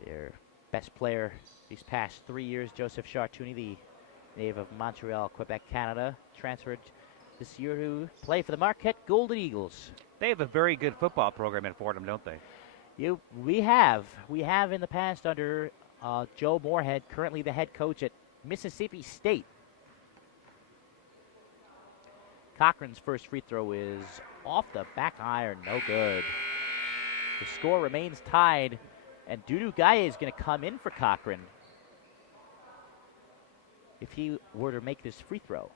Their best player these past 3 years, Joseph Chartouni, the native of Montreal, Quebec, Canada, transferred this year to play for the Marquette Golden Eagles. They have a very good football program in Fordham, don't they? We have in the past under Joe Moorhead, currently the head coach at Mississippi State. Cochran's first free throw is off the back iron, no good. The score remains tied, and Dudu Gaye is going to come in for Cochran if he were to make this free throw.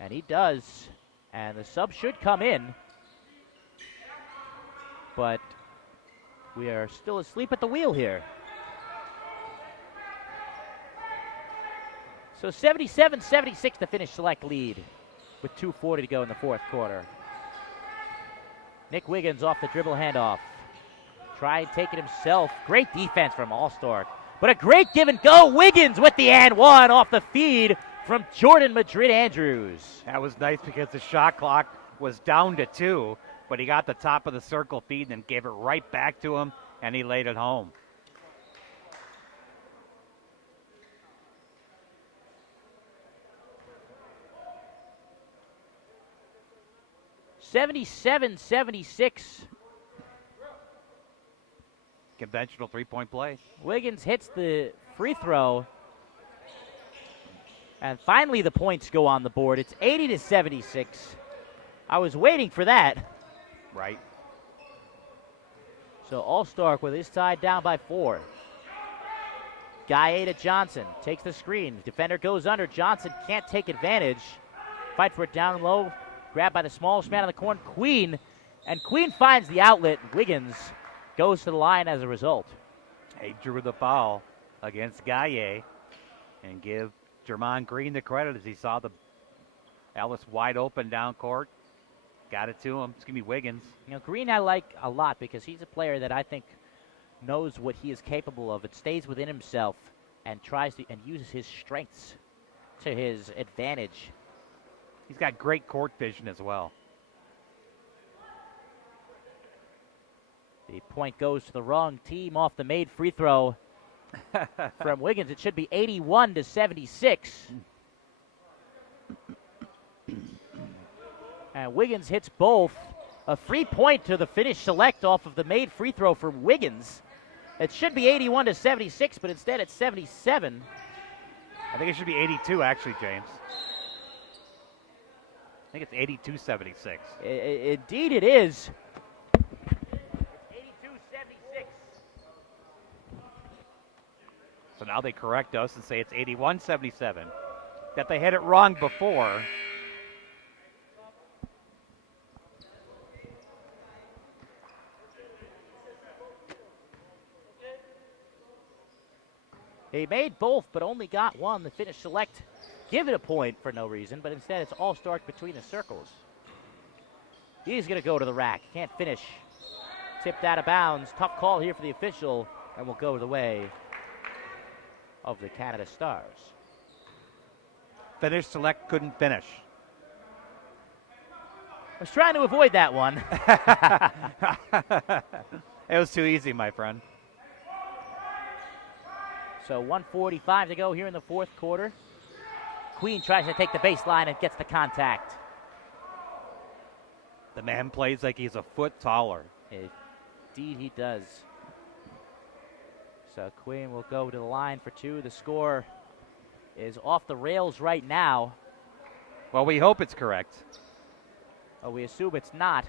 And he does, and the sub should come in, but we are still asleep at the wheel here. So 77-76 the Finnish select lead with 2:40 to go in the fourth quarter. Nick Wiggins off the dribble handoff. Try and take it himself. Great defense from Allstark. But a great give and go. Wiggins with the and one off the feed from Jordan Madrid Andrews. That was nice because the shot clock was down to 2, but he got the top of the circle feed and then gave it right back to him, and he laid it home. (77-76). Conventional three-point play. Wiggins hits the free throw. And finally the points go on the board. It's 80-76. I was waiting for that. Right. So Allstark with his side down by 4. Gaye to Johnson. Takes the screen. Defender goes under. Johnson can't take advantage. Fight for it down low. Grabbed by the smallest man on the corner, Queen. And Queen finds the outlet. Wiggins goes to the line as a result. He drew the foul against Gaye. And give Jermon Green the credit as he saw the Ellis wide open down court. Got it to him. It's going to be Wiggins. You know, Green I like a lot because he's a player that I think knows what he is capable of and stays within himself and tries to and uses his strengths to his advantage. He's got great court vision as well. The point goes to the wrong team off the made free throw from Wiggins. It should be 81-76. And Wiggins hits both. A free point to the Finnish select off of the made free throw from Wiggins. It should be 81-76, but instead it's 77. I think it should be 82, actually, James. I think it's 82-76. Indeed it is. It's 82-76. So now they correct us and say it's 81-77. That they had it wrong before. He made both, but only got one. The Finnish select give it a point for no reason, but instead it's all start between the circles. He's going to go to the rack. Can't finish. Tipped out of bounds. Tough call here for the official, and will go the way of the Canada Stars. Finnish select couldn't finish. I was trying to avoid that one. It was too easy, my friend. So 1:45 to go here in the fourth quarter. Queen tries to take the baseline and gets the contact. The man plays like he's a foot taller. Indeed he does. So Queen will go to the line for two. The score is off the rails right now. Well, we hope it's correct. Oh, we assume it's not.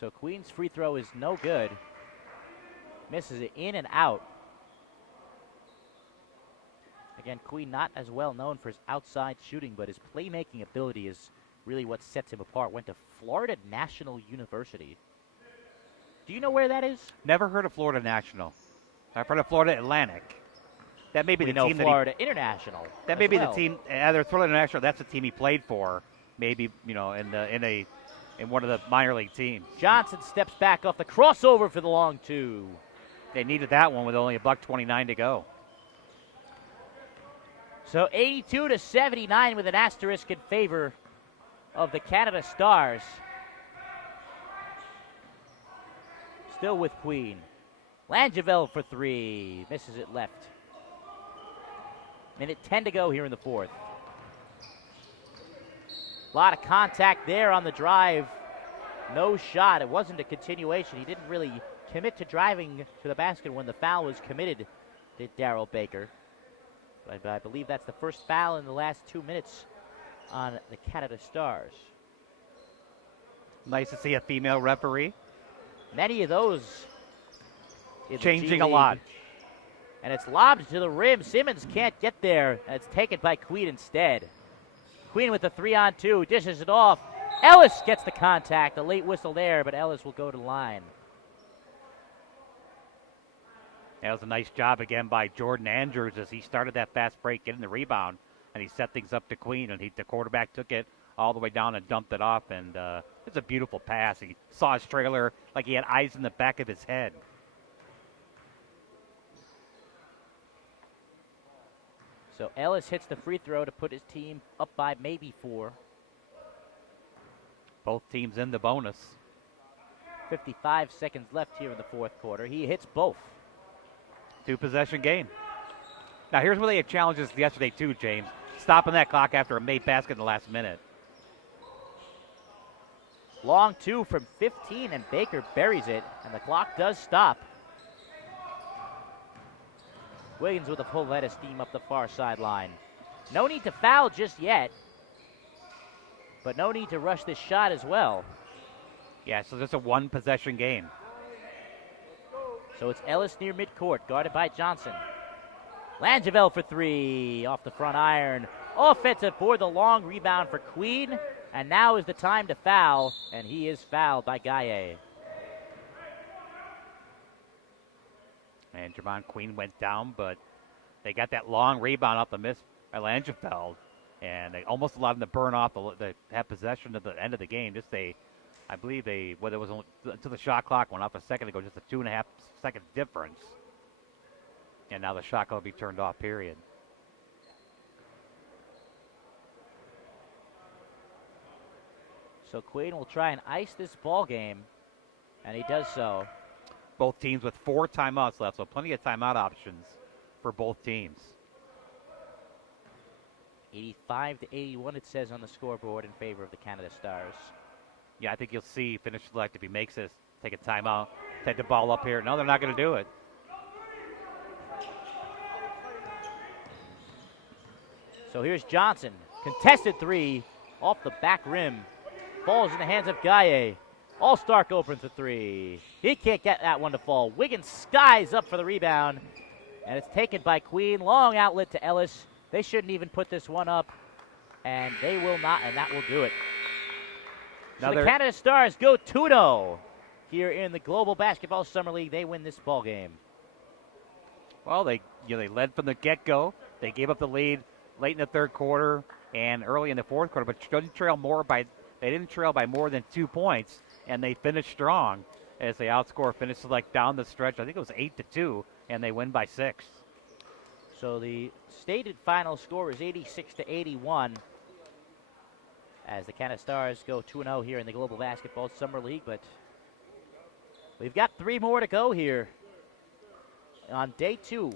So Queen's free throw is no good. Misses it in and out. Again, Queen not as well known for his outside shooting, but his playmaking ability is really what sets him apart. Went to Florida National University. Do you know where that is? Never heard of Florida National. I've heard of Florida Atlantic. That may be We the know team Florida International. that may as be well. the team. Either Florida National. That's the team he played for. Maybe in one of the minor league teams. Johnson steps back off the crossover for the long two. They needed that one with only $1:29 to go. So 82-79 with an asterisk in favor of the Canada Stars. Still with Queen. Langeveld for three. Misses it left. Minute 10 to go here in the fourth. A lot of contact there on the drive. No shot. It wasn't a continuation. He didn't really commit to driving to the basket when the foul was committed to Darryl Baker. But I believe that's the first foul in the last 2 minutes on the Canada Stars. Nice to see a female referee. Many of those in the G Changing a League. lot. And it's lobbed to the rim. Simmons can't get there. And it's taken by Queen instead. Queen with the 3-on-2, dishes it off. Ellis gets the contact. A late whistle there, but Ellis will go to the line. That was a nice job again by Jordan Andrews as he started that fast break, getting the rebound, and he set things up to Queen, and the quarterback took it all the way down and dumped it off, and it's a beautiful pass. He saw his trailer like he had eyes in the back of his head. So Ellis hits the free throw to put his team up by maybe 4. Both teams in the bonus. 55 seconds left here in the fourth quarter. He hits both. 2-possession game. Now here's where they had challenges yesterday too, James. Stopping that clock after a made basket in the last minute. Long two from 15, and Baker buries it, and the clock does stop. Wiggins with a full head of steam up the far sideline. No need to foul just yet, but no need to rush this shot as well. Yeah, so it's a 1-possession game. So it's Ellis near midcourt, guarded by Johnson. Langeveld for three, off the front iron. Offensive for the long rebound for Queen. And now is the time to foul, and he is fouled by Gaye. And Javon Queen went down, but they got that long rebound off the miss by Langeveld, and they almost allowed them to burn off the have possession at the end of the game. I believe it was until the shot clock went off a second ago, just a 2.5 second difference. And now the shot clock will be turned off, period. So Queen will try and ice this ball game, and he does so. Both teams with 4 timeouts left, so plenty of timeout options for both teams. 85-81, it says on the scoreboard in favor of the Canada Stars. Yeah, I think you'll see Finnish select if he makes this, take a timeout, take the ball up here. No, they're not going to do it. So here's Johnson. Contested three off the back rim. Ball's in the hands of Gaye. All-Stark open for three. He can't get that one to fall. Wiggins skies up for the rebound. And it's taken by Queen. Long outlet to Ellis. They shouldn't even put this one up. And they will not, and that will do it. So the Canada Stars go 2-0 here in the Global Basketball Summer League. They win this ball game. Well, they led from the get-go. They gave up the lead late in the third quarter and early in the fourth quarter, but they didn't trail by more than 2 points, and they finished strong as they outscore Finnish Select down the stretch. I think it was 8-2, and they win by 6. So the stated final score is 86-81 as the Canada Stars go 2-0 here in the Global Basketball Summer League, but we've got 3 more to go here on day 2.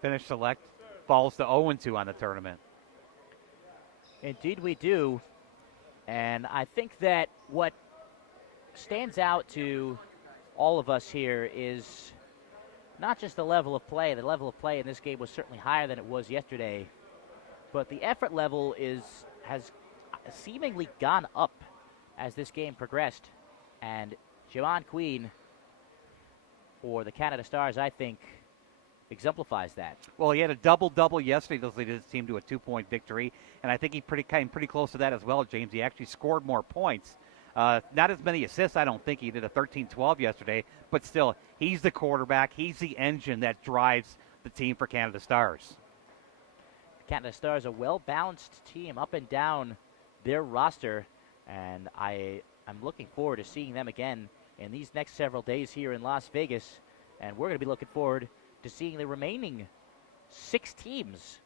Finnish Select falls to 0-2 on the tournament. Indeed we do. And I think that what stands out to all of us here is not just the level of play. The level of play in this game was certainly higher than it was yesterday. But the effort level has seemingly gone up as this game progressed. And Javon Queen for the Canada Stars, I think, exemplifies that. Well, he had a double-double yesterday. Those lead his team to a 2-point victory, and I think he came pretty close to that as well, James. He actually scored more points. Not as many assists, I don't think. He did a 13-12 yesterday, but still, he's the quarterback. He's the engine that drives the team for Canada Stars. The Canada Stars, a well-balanced team up and down their roster, and I'm looking forward to seeing them again in these next several days here in Las Vegas, and we're going to be looking forward to seeing the remaining 6 teams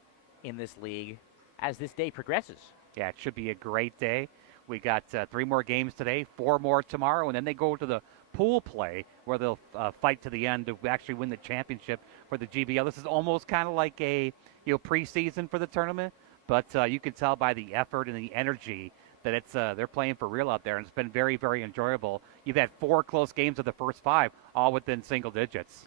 in this league as this day progresses. Yeah, it should be a great day. We got 3 more games today, 4 more tomorrow, and then they go to the pool play where they'll fight to the end to actually win the championship for the GBL. This is almost kind of like a preseason for the tournament, but you can tell by the effort and the energy that they're playing for real out there, and it's been very, very enjoyable. You've had 4 close games of the first 5, all within single digits.